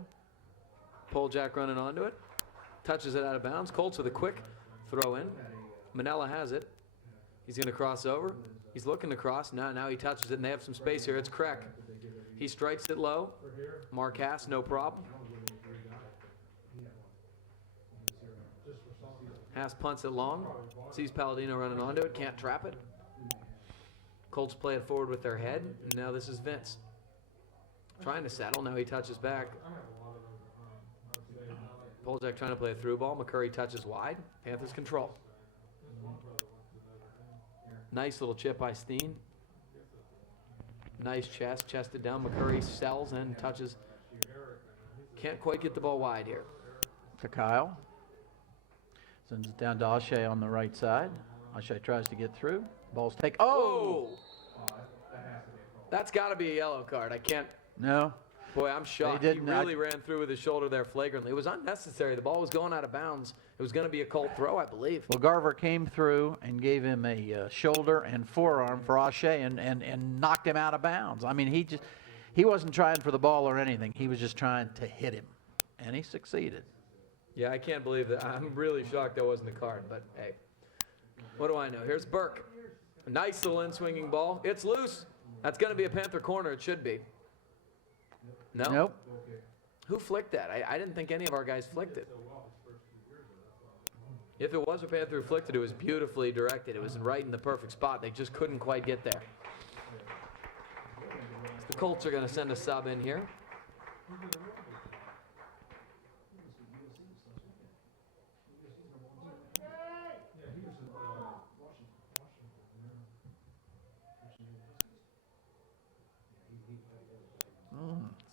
Poljak running onto it. Touches it out of bounds. Colts with a quick throw in. Manella has it. He's going to cross over. He's looking to cross. Now he touches it, and they have some space here. It's Kreck. He strikes it low. Mark Hass, no problem. Hass punts it long. Sees Palladino running onto it. Can't trap it. Colts play it forward with their head. And now this is Vince. Trying to settle. Now he touches back. Poljak trying to play a through ball. McCurry touches wide. Panthers control. Nice little chip by Steen. Nice chest. Chested down. McCurry sells and touches. Can't quite get the ball wide here. To Kyle. Sends it down to O'Shea on the right side. O'Shea tries to get through. Ball's take. Oh! That's got to be a yellow card. I can't. No. Boy, I'm shocked. They He didn't. really ran through with his shoulder there flagrantly. It was unnecessary. The ball was going out of bounds. It was going to be a Colt throw, I believe. Well, Garver came through and gave him a shoulder and forearm for O'Shea and knocked him out of bounds. I mean, he wasn't trying for the ball or anything. He was just trying to hit him, and he succeeded. Yeah, I can't believe that. I'm really shocked that wasn't a card, but hey, what do I know? Here's Burke. A nice little in-swinging ball. It's loose. That's going to be a Panther corner. It should be. No? Nope. Who flicked that? I didn't think any of our guys flicked it. If it was a Panther who flicked it, it was beautifully directed. It was right in the perfect spot. They just couldn't quite get there. The Colts are going to send a sub in here.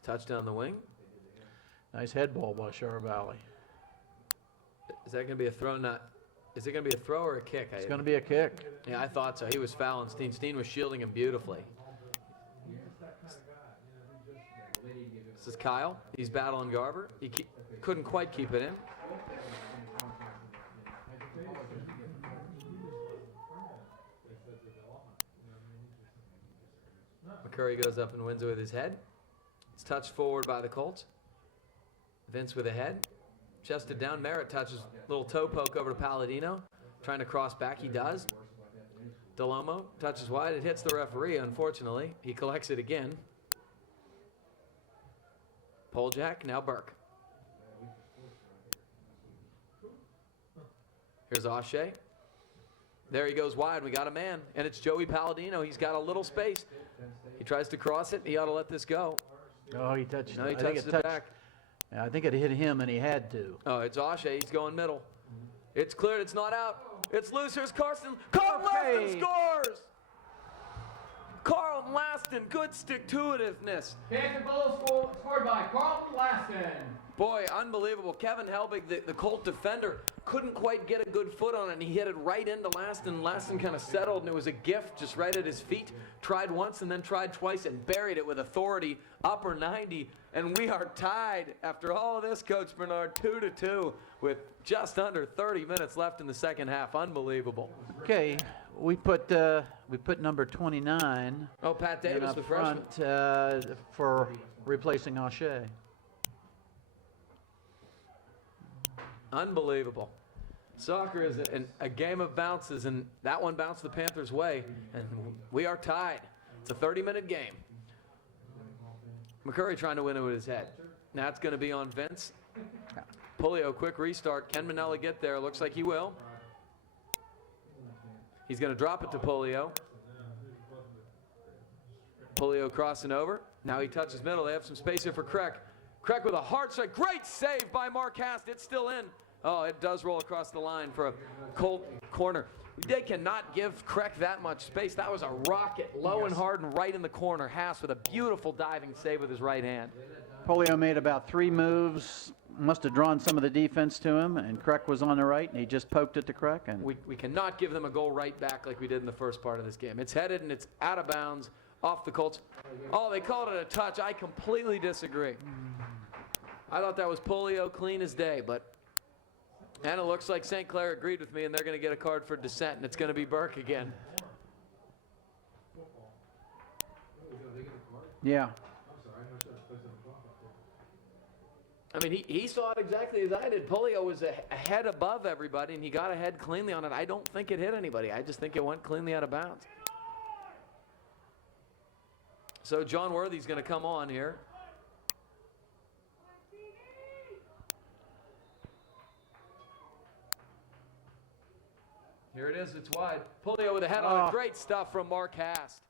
Touchdown the wing. Nice head ball by Char Valley. Is that going to be a throw? Is it going to be a throw or a kick? It's going to be a kick. Yeah, I thought so. He was fouling Steen. Steen was shielding him beautifully. This is Kyle. He's battling Garver. He couldn't quite keep it in. McCurry goes up and wins it with his head. It's touched forward by the Colts. Vince with a head. Chested down. Merritt touches little toe poke over to Palladino. Trying to cross back. He does. Delomo touches wide. It hits the referee, unfortunately. He collects it again. Poljak, now Burke. Here's O'Shea. There he goes wide. We got a man. And it's Joey Palladino. He's got a little space. He tries to cross it. He ought to let this go. Oh, he touched No, he I think touches it it touched. back. Yeah, I think it hit him, and he had to. Oh, it's O'Shea. He's going middle. It's cleared. It's not out. It's loose. Here's Carson. Carlton Laston scores! Carlton Laston, good stick-to-itiveness. Panther goal scored by Carlton Laston. Boy, unbelievable. Kevin Helbig, the Colt defender, couldn't quite get a good foot on it, and he hit it right into Laston. Laston kind of settled, and it was a gift just right at his feet. Tried once and then tried twice and buried it with authority, upper 90. And we are tied after all of this, Coach Bernard, 2-2 with just under 30 minutes left in the second half. Unbelievable. Okay, we put number 29 Oh, Pat in Davis, up the freshman. front for replacing O'Shea. Unbelievable. Soccer is a game of bounces, and that one bounced the Panthers' way, and we are tied. It's a 30-minute game. McCurry trying to win it with his head. That's going to be on Vince. Polio, quick restart. Can Manella get there? Looks like he will. He's going to drop it to Polio. Polio crossing over. Now he touches middle. They have some space here for Kreck. Kreck with a hard strike. Great save by Marcast. It's still in. Oh, it does roll across the line for a cold corner. They cannot give Kreck that much space. That was a rocket, low and hard and right in the corner. Haas with a beautiful diving save with his right hand. Polio made about 3 moves, must have drawn some of the defense to him, and Kreck was on the right, and he just poked it to Kreck. And We cannot give them a goal right back like we did in the first part of this game. It's headed and it's out of bounds off the Colts. Oh, they called it a touch. I completely disagree. I thought that was Polio clean as day, and it looks like St. Clair agreed with me, and they're going to get a card for dissent, and it's going to be Burke again. yeah, I mean, he saw it exactly as I did. Polio was a head above everybody, and he got ahead cleanly on it. I don't think it hit anybody. I just think it went cleanly out of bounds. So John Worthy's going to come on here. Here it is. It's wide. Polio with a head on it. Great stuff from Mark Hast.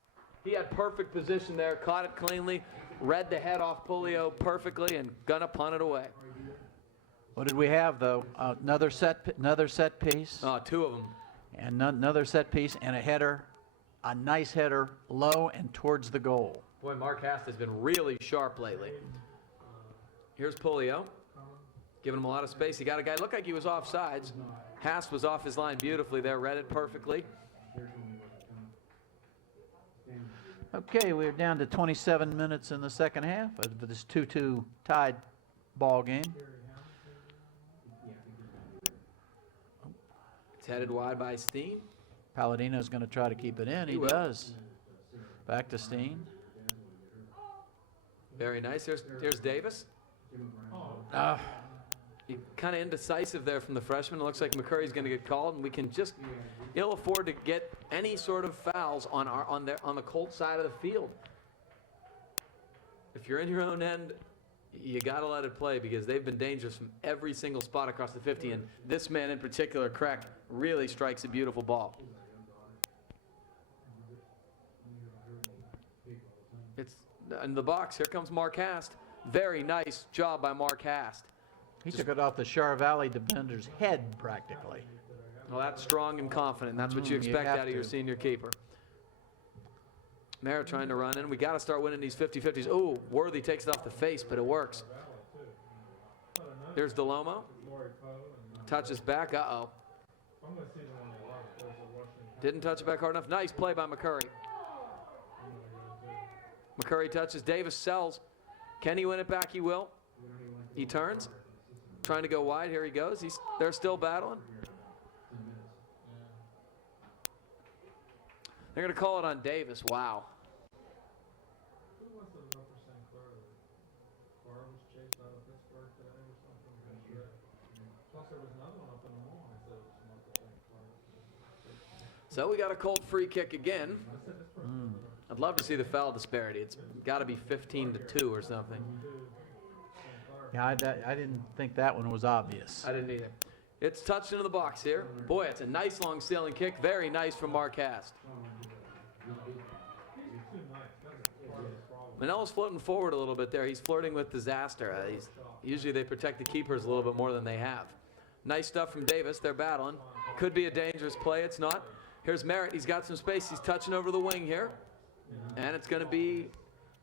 He had perfect position there, caught it cleanly, read the head off Polio perfectly, and gonna punt it away. what did we have, though? Another set piece, 2 of them. and another set piece, and a header, a nice header, low and towards the goal. Boy, Mark Hast has been really sharp lately. Here's Polio, giving him a lot of space. He got a guy, looked like he was offsides. Hast was off his line beautifully there, read it perfectly. Okay, we're down to 27 minutes in the second half of this 2-2 tied ball game. It's headed wide by Steen. Palladino's going to try to keep it in. He will. does. Back to Steen. Very nice. Here's Davis. Kind of indecisive there from the freshman. It looks like McCurry's going to get called, and we can just ill afford to get any sort of fouls on the Colt side of the field. If you're in your own end, you got to let it play because they've been dangerous from every single spot across the 50, and this man in particular, Kreck, really strikes a beautiful ball. It's in the box. Here comes Mark Hast. Very nice job by Mark Hast. He took it off the Char Valley defender's head practically. Well, that's strong and confident. That's what you expect have out of your to. senior keeper. Mara trying to run in. We got to start winning these 50-50s. Oh, Worthy takes it off the face, but it works. Here's DeLomo. Touches back. Uh-oh. Didn't touch it back hard enough. Nice play by McCurry. McCurry touches. Davis sells. Can he win it back? He will. He turns. Trying to go wide. Here he goes. They're still battling. They're going to call it on Davis. Wow. So we got a Colt free kick again. I'd love to see the foul disparity. It's got to be 15-2 or something. Yeah, I didn't think that one was obvious. I didn't either. It's touched into the box here. Boy, it's a nice long sailing kick. Very nice from Mark Hast. Manella's floating forward a little bit there. He's flirting with disaster. Usually they protect the keepers a little bit more than they have. Nice stuff from Davis. They're battling. Could be a dangerous play. It's not. Here's Merritt. He's got some space. He's touching over the wing here. And it's going to be,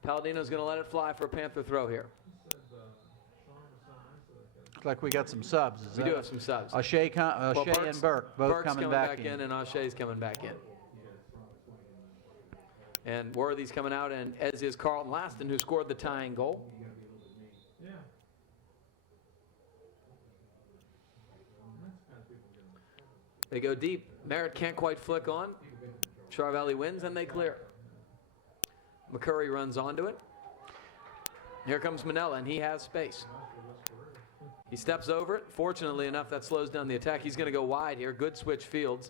Palladino's going to let it fly for a Panther throw here. Looks like we got some subs. We do have some subs. O'Shea and Burke both Burke's coming back in. and O'Shea's coming back in. And Worthy's coming out, and as is Carlton Laston, who scored the tying goal. They go deep. Merritt can't quite flick on. Char Valley wins, and they clear. McCurry runs onto it. Here comes Manella, and he has space. He steps over it. Fortunately enough, that slows down the attack. He's going to go wide here. Good switch Fields.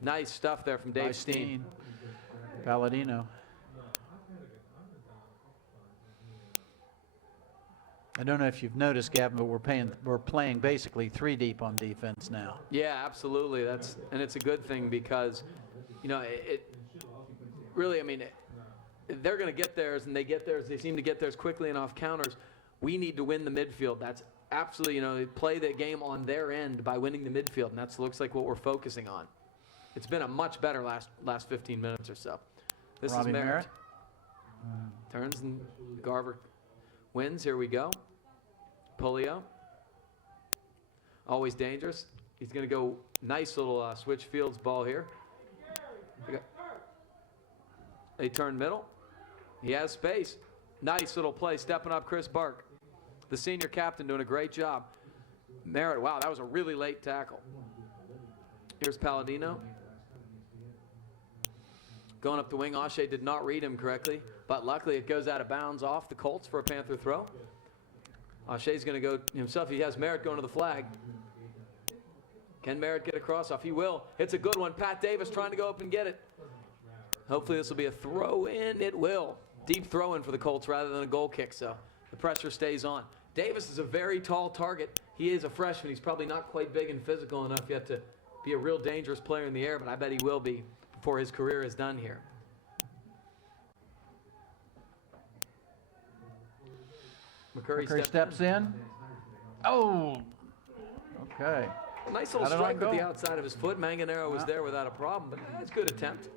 Nice stuff there from Dave Steen. Palladino. I don't know if you've noticed, Gavin, but we're playing basically 3 deep on defense now. Yeah, absolutely. And it's a good thing because, you know, it really, I mean, they're going to get theirs, and they get theirs. They seem to get theirs quickly and off counters. We need to win the midfield. That's absolutely, you know, play the game on their end by winning the midfield, and that looks like what we're focusing on. It's been a much better last 15 minutes or so. This Robbie is Merritt. Merritt. Turns and Garver wins. Here we go. Polio. Always dangerous. He's going to go nice little switch fields ball here. They turn middle. He has space. Nice little play. Stepping up Chris Burke. The senior captain doing a great job. Merritt, wow, that was a really late tackle. Here's Palladino. Going up the wing. O'Shea did not read him correctly, but luckily it goes out of bounds off the Colts for a Panther throw. O'Shea's going to go himself. He has Merritt going to the flag. Can Merritt get a cross off? He will. It's a good one. Pat Davis trying to go up and get it. Hopefully this will be a throw in. It will. Deep throw in for the Colts rather than a goal kick, so the pressure stays on. Davis is a very tall target. He is a freshman. He's probably not quite big and physical enough yet to be a real dangerous player in the air, but I bet he will be before his career is done here. McCurry steps in. Oh, okay. Nice little strike with the outside of his foot. Manganero was there without a problem, but that's a good attempt.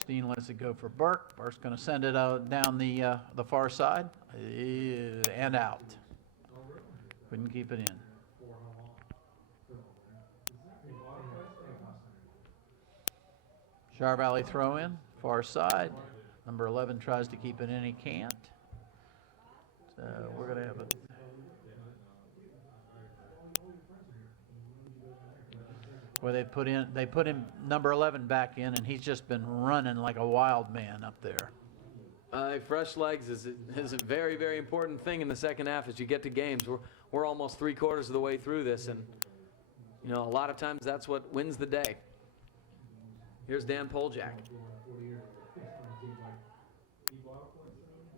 Steen lets it go for Burke. Burke's going to send it down the far side and out. Couldn't keep it in. Char Valley throw in, far side. Number 11 tries to keep it in, he can't. So we're going to have it. Where they put him number 11 back in, and he's just been running like a wild man up there. Fresh legs is a very, very important thing in the second half as you get to games. We're almost 3/4 of the way through this, and you know, a lot of times that's what wins the day. Here's Dan Poljak.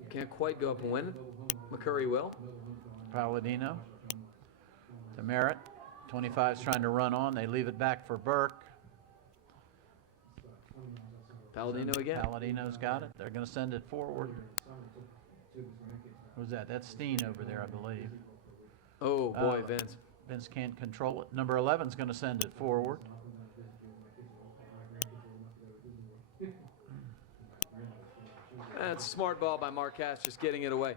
Can't quite go up and win it. McCurry will. Palladino to Merritt. 25's trying to run on. They leave it back for Burke. Palladino again. Palladino's got it. They're going to send it forward. Who's that? That's Steen over there, I believe. Oh, boy, Vince. Vince can't control it. Number 11's going to send it forward. That's a smart ball by Marquez, just getting it away.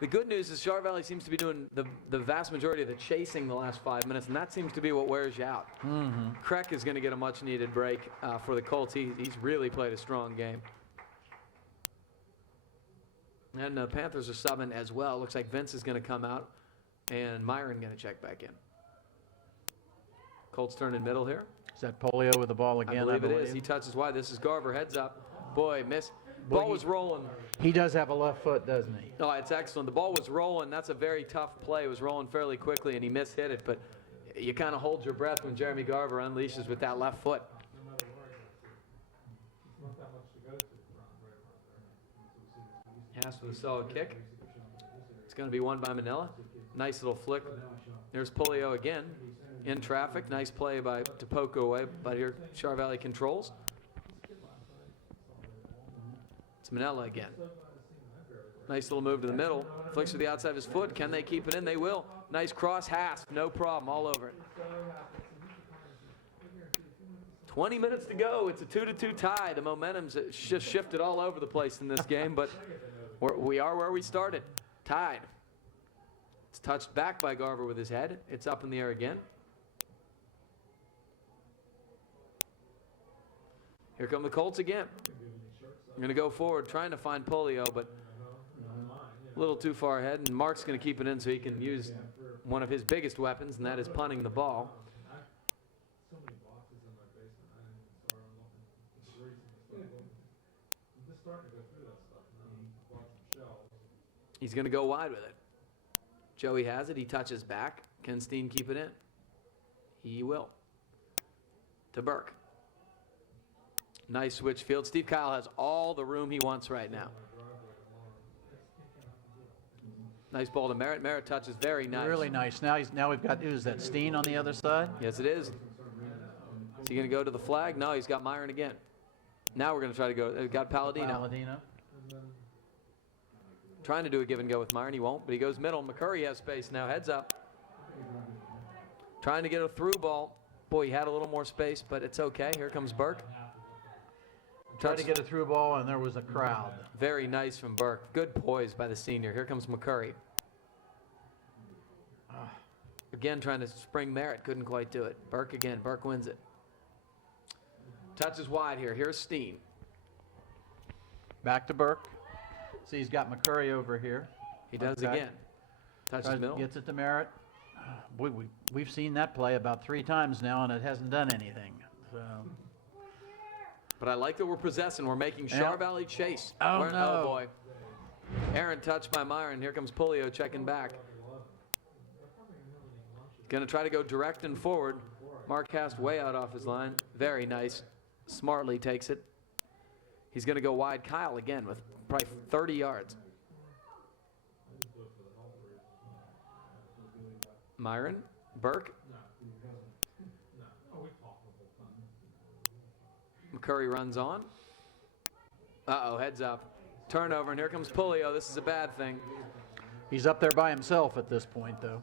The good news is Char Valley seems to be doing the vast majority of the chasing the last 5 minutes, and that seems to be what wears you out. Kreck is going to get a much-needed break for the Colts. He's really played a strong game. And the Panthers are subbing as well. Looks like Vince is going to come out, and Myron going to check back in. Colts turn in middle here. Is that Polio with the ball again? I believe it is. He touches wide. This is Garver. Heads up. Boy, miss. Ball was rolling. He does have a left foot, doesn't he? Oh, it's excellent. The ball was rolling. That's a very tough play. It was rolling fairly quickly, and he mishit it. But you kind of hold your breath when Jeremy Garver unleashes with that left foot. Has with a solid kick. It's going to be won by Manila. Nice little flick. There's Polio again in traffic. Nice play by to poke away, but here Char Valley controls. It's Manila again. Nice little move to the middle. Flicks to the outside of his foot. Can they keep it in? They will. Nice cross. Hask. No problem. All over it. 20 minutes to go. It's a 2-2 tie. The momentum's just shifted all over the place in this game, but we are where we started. Tied. It's touched back by Garver with his head. It's up in the air again. Here come the Colts again. I'm going to go forward, trying to find Polio, but a little too far ahead. And Mark's going to keep it in so he can use one of his biggest weapons, and that is punting the ball. He's going to go wide with it. Joey has it. He touches back. Can Steen keep it in? He will. To Burke. Nice switch field. Steve Kyle has all the room he wants right now. Nice ball to Merritt. Merritt touches very nice. Really nice. Now we've got, who's that, Steen on the other side? Yes, it is. Is he going to go to the flag? No, he's got Myron again. Now we're going to try to go. Got Palladino. Palladino. Trying to do a give and go with Myron. He won't, but he goes middle. McCurry has space now. Heads up. Trying to get a through ball. Boy, he had a little more space, but it's okay. Here comes Burke. Tried to get a through ball, and there was a crowd. Very nice from Burke. Good poise by the senior. Here comes McCurry. Again, trying to spring Merritt. Couldn't quite do it. Burke again. Burke wins it. Touches wide here. Here's Steen. Back to Burke. See, he's got McCurry over here. He does Okay. again. Touches middle. Gets it to Merritt. Boy, we've seen that play about 3 times now, and it hasn't done anything. So. But I like that we're possessing. We're making Char Valley chase. Oh, no. Oh, boy. Aaron touched by Myron. Here comes Polio checking back. Going to try to go direct and forward. Mark cast way out off his line. Very nice. Smartly takes it. He's going to go wide. Kyle again with probably 30 yards. Myron. Burke. McCurry runs on. Uh-oh, heads up. Turnover, and here comes Polio. This is a bad thing. He's up there by himself at this point, though.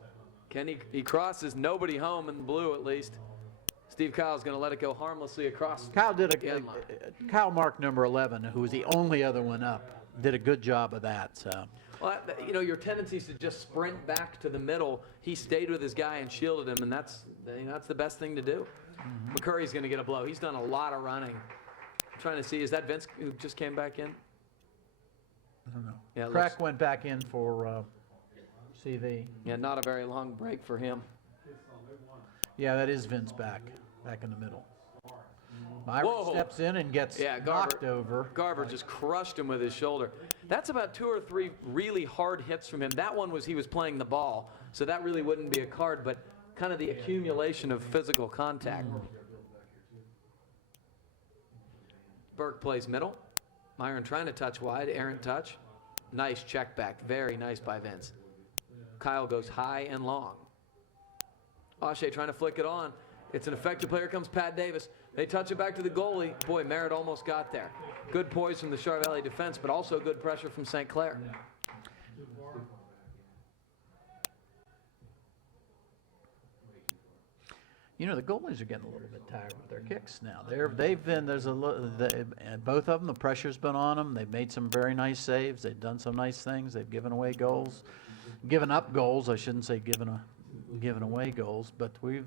He crosses, nobody home in the blue at least. Steve Kyle's going to let it go harmlessly across. Kyle did the end line. Kyle marked number 11, who was the only other one up. Did a good job of that. So. Well, you know, your tendency is to just sprint back to the middle. He stayed with his guy and shielded him, and that's the best thing to do. Mm-hmm. McCurry's going to get a blow. He's done a lot of running. I'm trying to see, is that Vince who just came back in? I don't know. Yeah, Crack went back in for CV. Yeah, not a very long break for him. Yeah, that is Vince back in the middle. Myron steps in and gets knocked over. Garver just crushed him with his shoulder. That's about 2 or 3 really hard hits from him. That one was he was playing the ball, so that really wouldn't be a card, but kind of the accumulation of physical contact. Burke plays middle. Myron trying to touch wide. Errant touch. Nice check back. Very nice by Vince. Kyle goes high and long. Ashe trying to flick it on. It's an effective player. Comes Pat Davis. They touch it back to the goalie. Boy, Merritt almost got there. Good poise from the Char Valley defense, but also good pressure from St. Clair. You know, the goalies are getting a little bit tired with their kicks now. Both of them, the pressure's been on them. They've made some very nice saves. They've done some nice things. They've given away goals, given up goals. I shouldn't say given away goals, but we've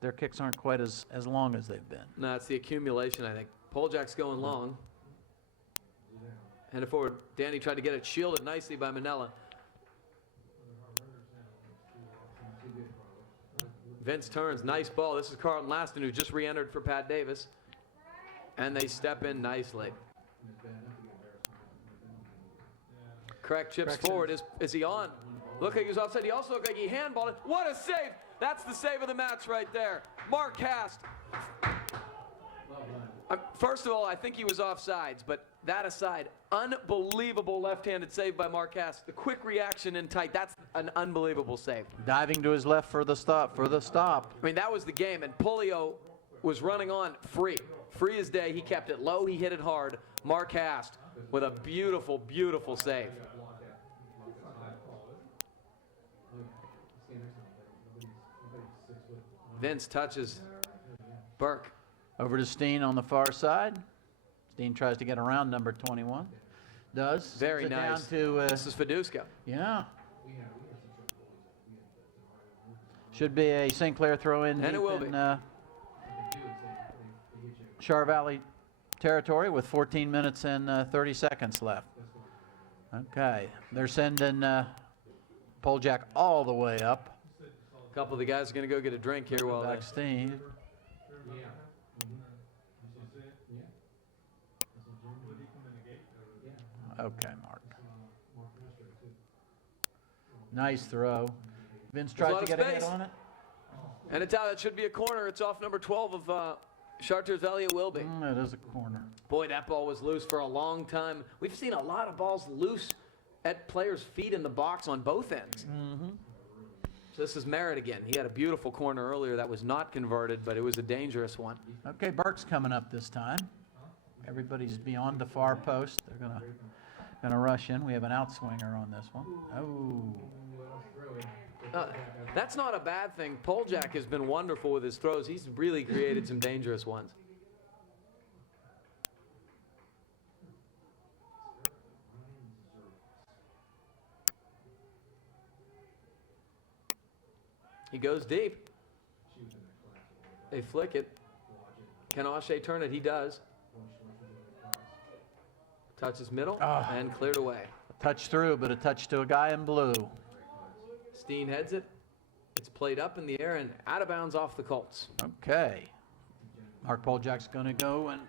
their kicks aren't quite as long as they've been. No, it's the accumulation, I think. Poljack's going long. Headed forward. Danny tried to get it shielded nicely by Manella. Vince turns. Nice ball. This is Carlton Laston, who just re-entered for Pat Davis. And they step in nicely. Craig chips forward. Is he on? Look like he was offside. He also looked like he handballed it. What a save! That's the save of the match right there. Mark Hast. First of all, I think he was offsides, but that aside, unbelievable left-handed save by Mark Hast. The quick reaction in tight, that's an unbelievable save. Diving to his left for the stop. I mean, that was the game, and Polio was running on free as day. He kept it low, he hit it hard. Mark Hast with a beautiful, beautiful save. Vince touches Burke. Over to Steen on the far side. Steen tries to get around number 21. Does. Very nice. Down to, this is Fiduska. Yeah. Should be a St. Clair throw-in And it will be. Char Valley territory with 14 minutes and 30 seconds left. Okay. They're sending Poljack all the way up. A couple of the guys are going to go get a drink here while Back Steen. Okay, Mark. Nice throw. Vince tries to get a hit on it. And it's out. It should be a corner. It's off number 12 of Chartiers Valley it will be. It is a corner. Boy, that ball was loose for a long time. We've seen a lot of balls loose at players' feet in the box on both ends. So this is Merritt again. He had a beautiful corner earlier that was not converted, but it was a dangerous one. Okay, Burke's coming up this time. Everybody's beyond the far post. They're gonna rush in. We have an outswinger on this one. Oh. That's not a bad thing. Poljak has been wonderful with his throws. He's really created some dangerous ones. He goes deep. They flick it. Can O'Shea turn it? He does. Touches middle and cleared away. A touch through, but a touch to a guy in blue. Steen heads it. It's played up in the air and out of bounds off the Colts. Okay. Mark Poljak's going to go and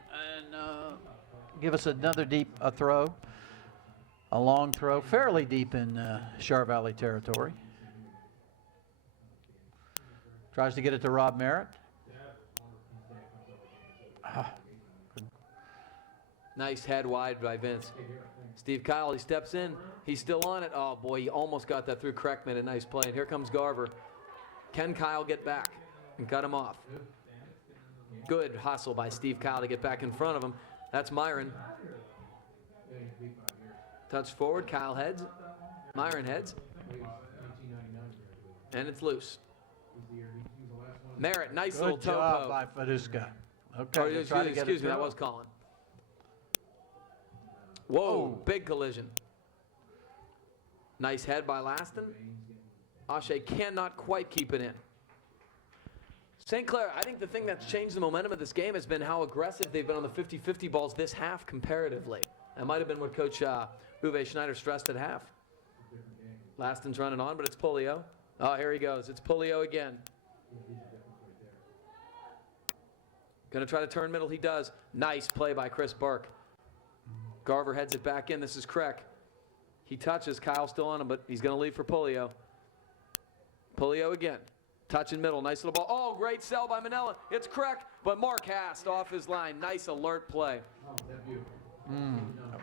give us another deep throw. A long throw, fairly deep in Char Valley territory. Tries to get it to Rob Merritt. Nice head wide by Vince. Steve Kyle, he steps in. He's still on it. Oh, boy, he almost got that through. Kreck made a nice play. And here comes Garver. Can Kyle get back and cut him off? Good hustle by Steve Kyle to get back in front of him. That's Myron. Touch forward. Kyle heads. Myron heads. And it's loose. Merritt, nice little Good toe job poke. by Faduska. Okay, Oh, they try to get excuse it me, that through. was Colin. Whoa, big collision. Nice head by Laston. O'Shea cannot quite keep it in. St. Clair, I think the thing that's changed the momentum of this game has been how aggressive they've been on the 50-50 balls this half comparatively. That might have been what Coach Uwe Schneider stressed at half. Laston's running on, but it's Polio. Oh, here he goes. It's Polio again. Going to try to turn middle. He does. Nice play by Chris Burke. Garver heads it back in. This is Kreck. He touches. Kyle's still on him, but he's going to leave for Polio. Polio again. Touch in middle. Nice little ball. Oh, great sell by Manella. It's Kreck, but Mark Hast off his line. Nice alert play.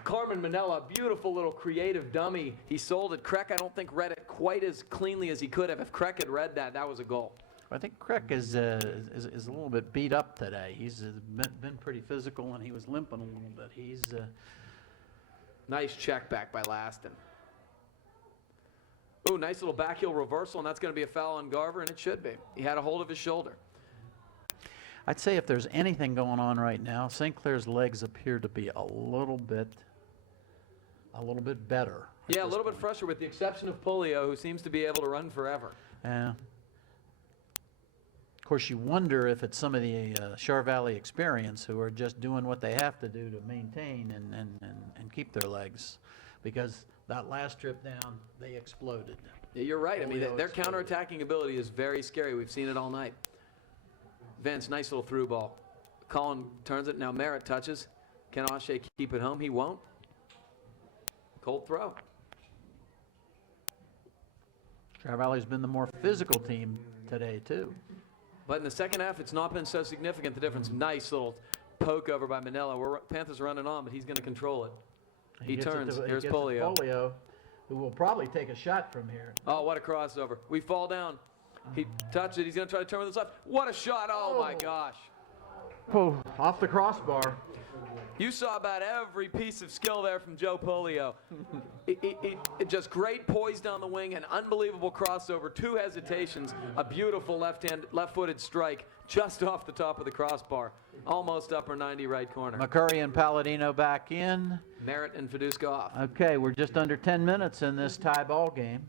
Carmen Manella, beautiful little creative dummy. He sold it. Kreck, I don't think, read it quite as cleanly as he could have. If Kreck had read that, that was a goal. I think Kreck is a little bit beat up today. He's been pretty physical, and he was limping a little bit. He's nice check back by Laston. Ooh, nice little back heel reversal, and that's going to be a foul on Garver, and it should be. He had a hold of his shoulder. I'd say if there's anything going on right now, St. Clair's legs appear to be a little bit better. Yeah, a little bit fresher, with the exception of Polio, who seems to be able to run forever. Yeah. Of course, you wonder if it's some of the Char Valley experience who are just doing what they have to do to maintain and keep their legs, because that last trip down, they exploded. Yeah, you're right. I mean, Polio their exploded. counterattacking ability is very scary. We've seen it all night. Vince, nice little through ball. Colin turns it. Now Merritt touches. Can O'Shea keep it home? He won't. Cold throw. Char Valley's been the more physical team today, too. But in the second half, it's not been so significant, the difference. Nice little poke over by Manella. Panthers running on, but he's going to control it. He gets it turns. to- he Here's gets it to Polio. Polio, who will probably take a shot from here. Oh, what a crossover. We fall down. He touched it. He's going to try to turn with his left. What a shot. Oh, my gosh. Oh, off the crossbar. You saw about every piece of skill there from Joe Polio. It just great poise down the wing, an unbelievable crossover, two hesitations, a beautiful left-footed strike just off the top of the crossbar, almost upper 90 right corner. McCurry and Palladino back in. Merritt and Faduska off. Okay, we're just under 10 minutes in this tie ball game.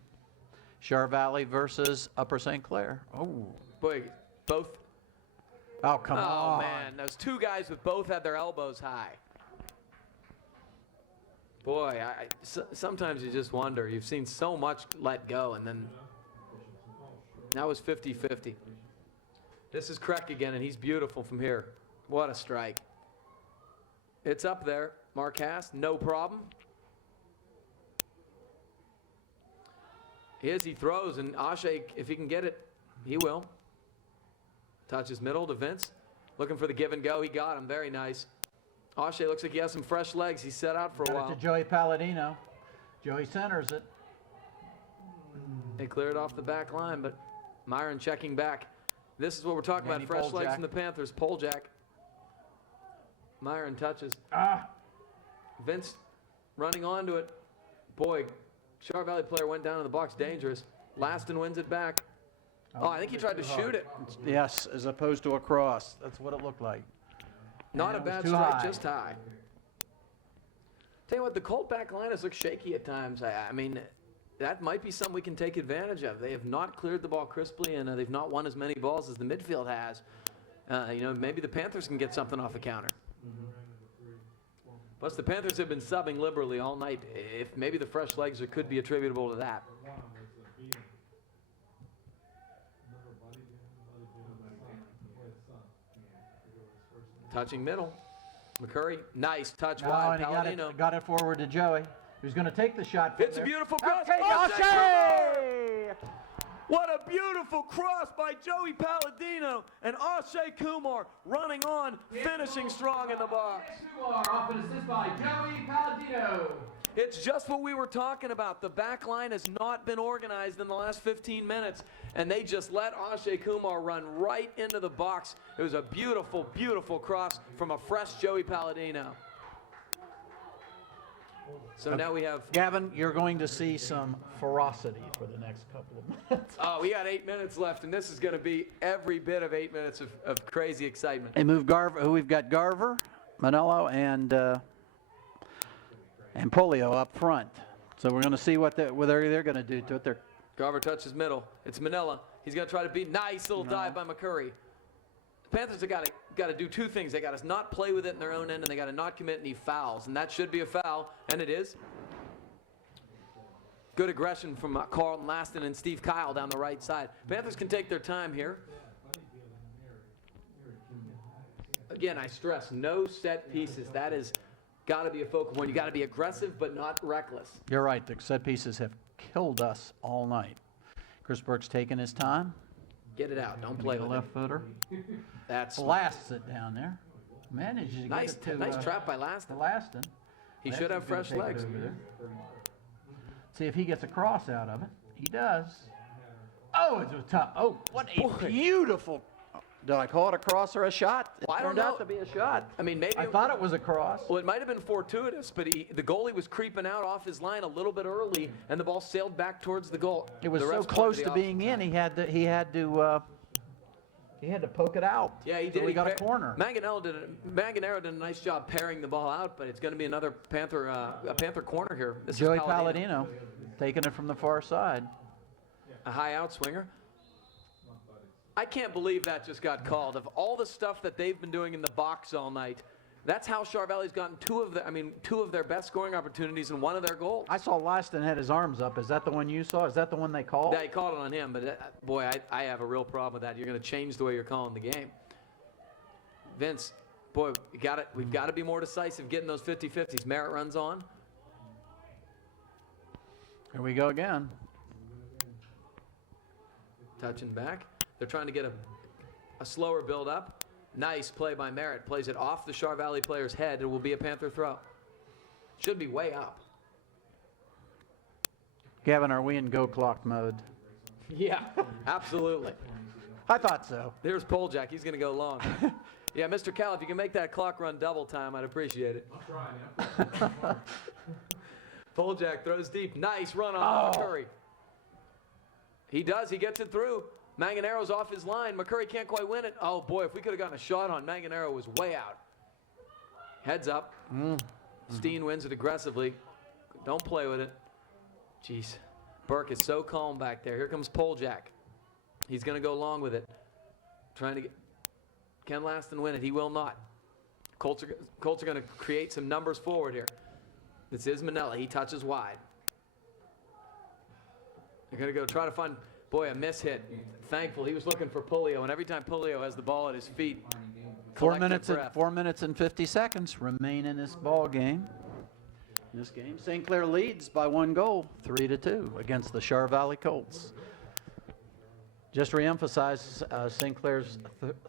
Char Valley versus Upper St. Clair. Oh. Boy, both. Oh, come on. Oh, man. Those two guys with both had their elbows high. Boy, sometimes you just wonder. You've seen so much let go, and then that was 50-50. This is Kreck again, and he's beautiful from here. What a strike. It's up there. Mark Hass, no problem. He throws, and O'Shea, if he can get it, he will. Touches middle to Vince. Looking for the give and go. He got him. Very nice. O'Shea looks like he has some fresh legs. He's set out for a Got while. it to Joey Palladino. Joey centers it. They cleared off the back line, but Myron checking back. This is what we're talking Danny about. Fresh legs Poljack. from the Panthers. Poljack. Myron touches. Vince running onto it. Boy, Char Valley player went down in the box. Dangerous. Laston wins it back. Oh, I think he tried to shoot it. Yes, as opposed to a cross. That's what it looked like. Not a And it was bad too strike, high. just high. Tell you what, the Colt back line has looked shaky at times. I mean, that might be something we can take advantage of. They have not cleared the ball crisply, and they've not won as many balls as the midfield has. Maybe the Panthers can get something off the counter. Plus, the Panthers have been subbing liberally all night. If maybe the fresh legs could be attributable to that. Touching middle. McCurry, nice touch Oh, wide. and he Palladino. got it forward to Joey, who's going to take the shot. from It's a there. beautiful cross. Okay, O'Shea! O'Shea! What a beautiful cross by Joey Palladino, and O'Shea Kumar running on, finishing strong in the box. Kumar off an assist by Joey Palladino. It's just what we were talking about. The back line has not been organized in the last 15 minutes, and they just let O'Shea Kumar run right into the box. It was a beautiful, beautiful cross from a fresh Joey Palladino. So now we have, Gavin, you're going to see some ferocity for the next couple of minutes. oh, we got 8 minutes left, and this is going to be every bit of 8 minutes of crazy excitement. They move Garver. We've got Garver, Manello, and Polio up front. So we're going to see what they're going to do to it. Garver touches middle. It's Manella. He's going to try to beat. Nice little dive by McCurry. The Panthers have got to do two things. They got to not play with it in their own end, and they got to not commit any fouls. And that should be a foul, and it is. Good aggression from Carlton Laston and Steve Kyle down the right side. Panthers can take their time here. Again, I stress, no set pieces. That is got to be a focal point. You got to be aggressive, but not reckless. You're right. The set pieces have killed us all night. Chris Burke's taking his time. Get it out. Don't play The with it. left footer. That's Blasts it down there. Manages to nice. get it to Nice trap by Laston. to Laston. He should have fresh Laston's gonna take legs. it over there. See if he gets a cross out of it. He does. Oh, it's a tough. Oh, what a Boy. beautiful. Did I call it a cross or a shot? It Well, I don't turned out know. to be a shot. I mean, maybe I thought it was a cross. Well, it might have been fortuitous, but the goalie was creeping out off his line a little bit early, and the ball sailed back towards the goal. It was The so refs close pointed to it being in. He had to poke it out. Yeah, he So did. we He got a pa- corner. Manganero did a nice job pairing the ball out, but it's going to be another Panther corner here. This Joey is Palladino taking it from the far side. a high outswinger. I can't believe that just got called. Of all the stuff that they've been doing in the box all night, that's how Char Valley's gotten two of their best scoring opportunities and one of their goals. I saw Laston had his arms up. Is that the one you saw? Is that the one they called? They called it on him, but boy, I have a real problem with that. You're going to change the way you're calling the game. Vince, boy, we've got to be more decisive getting those 50-50s. Merritt runs on. Here we go again. Touching back. They're trying to get a slower build up. Nice play by Merritt. Plays it off the Char Valley player's head. It will be a Panther throw. Should be way up. Gavin, are we in go clock mode? Yeah, absolutely. I thought so. There's Poljack. He's going to go long. Yeah, Mr. Cal, if you can make that clock run double time, I'd appreciate it. I'll try, yeah. Poljack throws deep. Nice run on McCurry. He does. He gets it through. Manganero's off his line. McCurry can't quite win it. Oh, boy, if we could have gotten a shot on Manganero, was way out. Heads up. Steen wins it aggressively. Don't play with it. Jeez. Burke is so calm back there. Here comes Poljack. He's going to go long with it. Trying to get... Can Laston win it? He will not. Colts are going to create some numbers forward here. This is Manella. He touches wide. They're going to go try to find... Boy, a miss hit. Thankful. He was looking for Polio, and every time Polio has the ball at his feet, 4 collective minutes, breath. 4 minutes and 50 seconds remain in this ball game. In this game, St. Clair leads by 1 goal, 3-2 against the Char Valley Colts. Just reemphasize, St. Clair's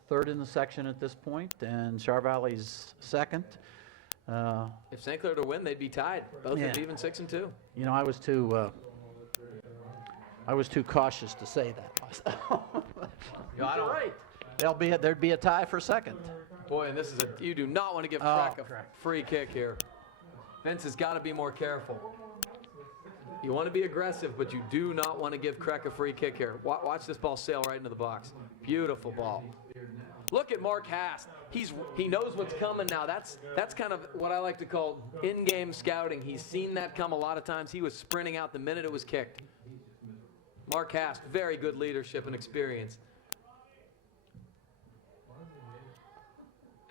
third in the section at this point, and Char Valley's second. If St. Clair to win, they'd be tied. Both Yeah. at even 6-2. You know, I was too cautious to say that myself. You're right. There'd be a tie for second. Boy, and this is you do not want to give Crack a free kick here. Vince has got to be more careful. You want to be aggressive, but you do not want to give Crack a free kick here. Watch this ball sail right into the box. Beautiful ball. Look at Mark Hast. He knows what's coming now. That's kind of what I like to call in-game scouting. He's seen that come a lot of times. He was sprinting out the minute it was kicked. Mark Hast, very good leadership and experience.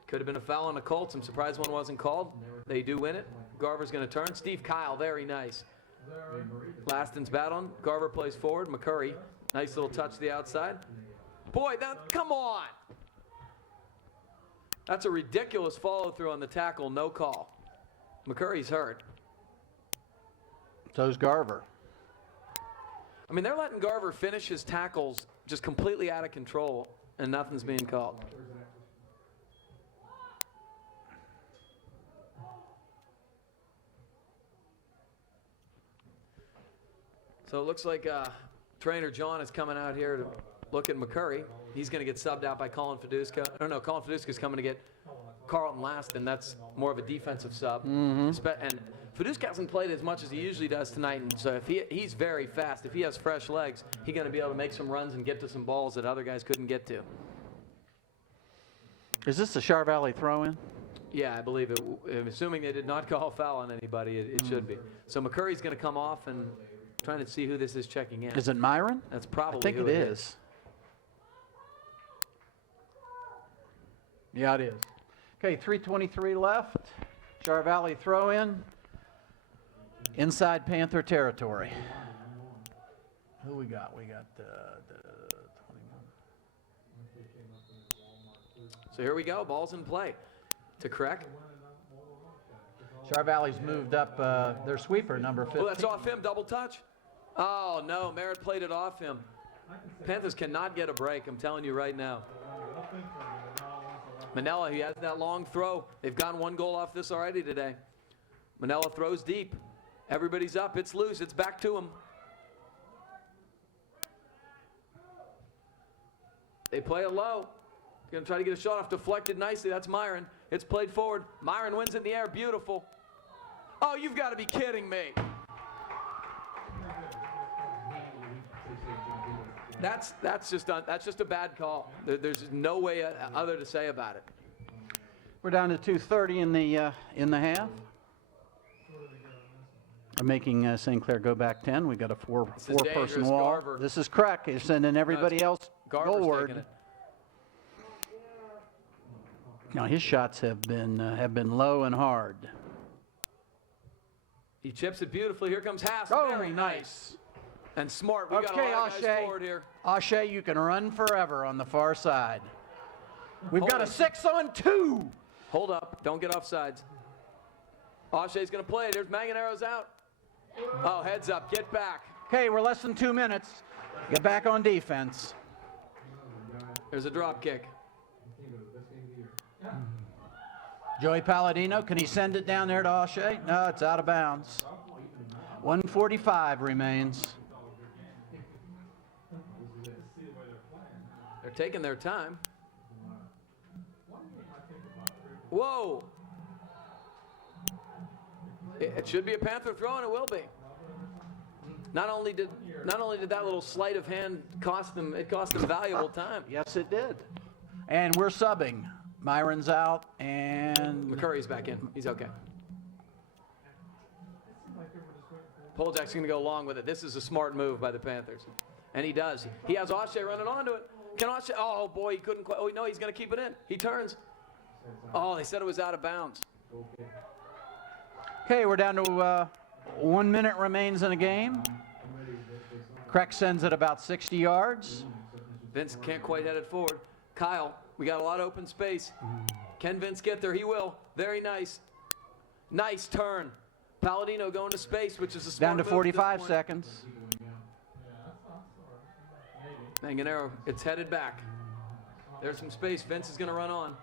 Could have been a foul on the Colts. I'm surprised one wasn't called. They do win it. Garver's going to turn. Steve Kyle, very nice. Laston's bat on. Garver plays forward. McCurry, nice little touch to the outside. Boy, come on. That's a ridiculous follow-through on the tackle. No call. McCurry's hurt. So's Garver. I mean, they're letting Garver finish his tackles just completely out of control, and nothing's being called. So it looks like trainer John is coming out here to look at McCurry. He's going to get subbed out by Colin Fiduska. No, Colin Fiduska's coming to get Carlton Laston. That's more of a defensive sub. And Fiduska hasn't played as much as he usually does tonight, and so if he's very fast. If he has fresh legs, he's going to be able to make some runs and get to some balls that other guys couldn't get to. Is this the Char Valley throw-in? Yeah, I believe it. Assuming they did not call foul on anybody, it should be. So McCurry's going to come off and trying to see who this is checking in. Is it Myron? That's probably I think who it is. Yeah, it is. Okay, 3:23 left. Char Valley throw-in. Inside Panther territory. Who we got? We got the 21. So here we go. Ball's in play to Crack. Char Valley's moved up their sweeper, number 15. Oh, that's off him. Double touch. Oh, no. Merritt played it off him. Panthers cannot get a break. I'm telling you right now. Manella, he has that long throw. They've gotten one goal off this already today. Manella throws deep. Everybody's up. It's loose. It's back to him. They play it low. Going to try to get a shot off. Deflected nicely. That's Myron. It's played forward. Myron wins in the air. Beautiful. Oh, you've got to be kidding me. That's just a bad call. There's no way other to say about it. We're down to 2:30 in the half. I'm making St. Clair go back 10. We got a four-person wall. Garver. This is Crack. He's sending everybody else Garver's taking forward. it. Now his shots have been low and hard. He chips it beautifully. Here comes Haas. Oh, Very nice. And smart. We got a Okay, lot of guys forward here. Ashe, you can run forever on the far side. We've got a Holy- 6-on-2. Hold up. Don't get offsides. Ashe's going to play it. There's Manganero's out. Oh, heads up. Get back. Okay, we're less than 2 minutes. Get back on defense. There's a drop kick. Joey Palladino, can he send it down there to Ashe? No, it's out of bounds. 1:45 remains. They're taking their time. Whoa. It should be a Panther throw, and it will be. Not only did that little sleight of hand cost them valuable time. Yes, it did. And we're subbing. Myron's out, and McCurry's back in. He's okay. Poljak's going to go along with it. This is a smart move by the Panthers. And he does. He has Ashe running onto it. Can Ashe? Oh, boy, he couldn't quite. Oh, no, he's going to keep it in. He turns. Oh, they said it was out of bounds. okay, we're down to 1 minute remains in the game. Crack sends it about 60 yards. Vince can't quite head it forward. Kyle, we got a lot of open space. Can Vince get there? He will. Very nice. Nice turn. Palladino going to space, which is a smart Down to move at this 45 point. seconds. Manganero, it's headed back. There's some space. Vince is going to run on.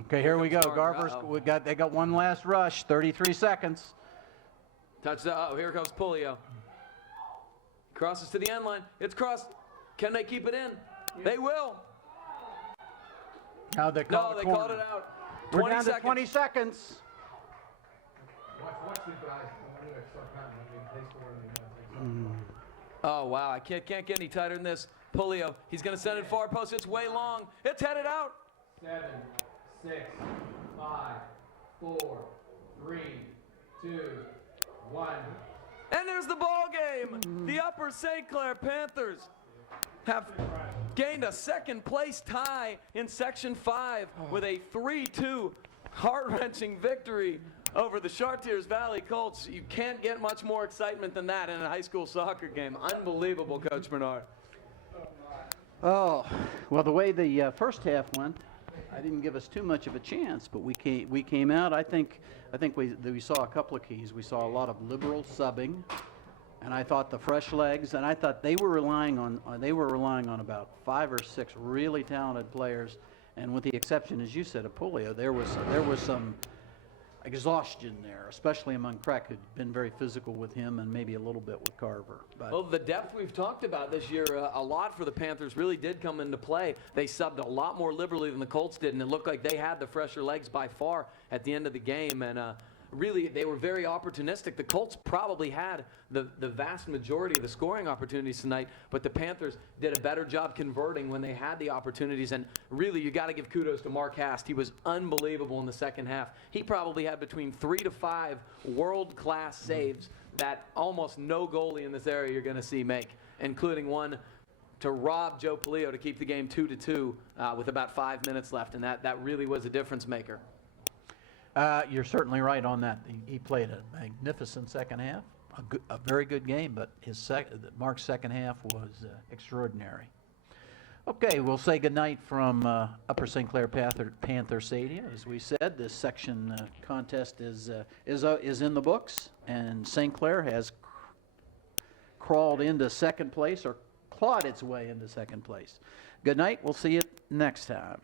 Okay, here we go. comes Norton. Garver's, they got one last rush, 33 seconds. Touchdown. Oh, here comes Polio. Crosses to the end line. It's crossed. Can they keep it in? They will. Now they call No, they called it out. We're 20 down seconds. to 20 seconds. Watch these guys. They start counting. They score and they Oh, wow. I can't get any tighter than this. Polio, he's going to send it far post. It's way long. It's headed out. 7, 6, 5, 4, 3, 2, 1. And there's the ball game. The Upper St. Clair Panthers have gained a second-place tie in Section 5 with a 3-2 heart-wrenching victory over the Chartiers Valley Colts. You can't get much more excitement than that in a high school soccer game. Unbelievable, Coach Bernard. Oh, well, the way the first half went, I didn't give us too much of a chance, but we came out. I think we saw a couple of keys. We saw a lot of liberal subbing, and I thought the fresh legs, and I thought they were relying on about 5 or 6 really talented players, and with the exception, as you said, of Polio, there was some exhaustion there, especially among Crack, who'd been very physical with him and maybe a little bit with Carver. But Well, the depth we've talked about this year, a lot for the Panthers really did come into play. They subbed a lot more liberally than the Colts did, and it looked like they had the fresher legs by far at the end of the game. And really, they were very opportunistic. The Colts probably had the vast majority of the scoring opportunities tonight, but the Panthers did a better job converting when they had the opportunities. And really, you got to give kudos to Mark Hast. He was unbelievable in the second half. He probably had between 3 to 5 world-class saves that almost no goalie in this area you're going to see make, including one to rob Joe Polio to keep the game 2-2 with about 5 minutes left, and that really was a difference maker. you're certainly right on that. He played a magnificent second half, a very good game, but Mark's second half was extraordinary. Okay, we'll say goodnight from Upper St. Clair Panther Stadium. As we said, this section contest is in the books, and St. Clair has crawled into second place, or clawed its way into second place. Good night. We'll see you next time.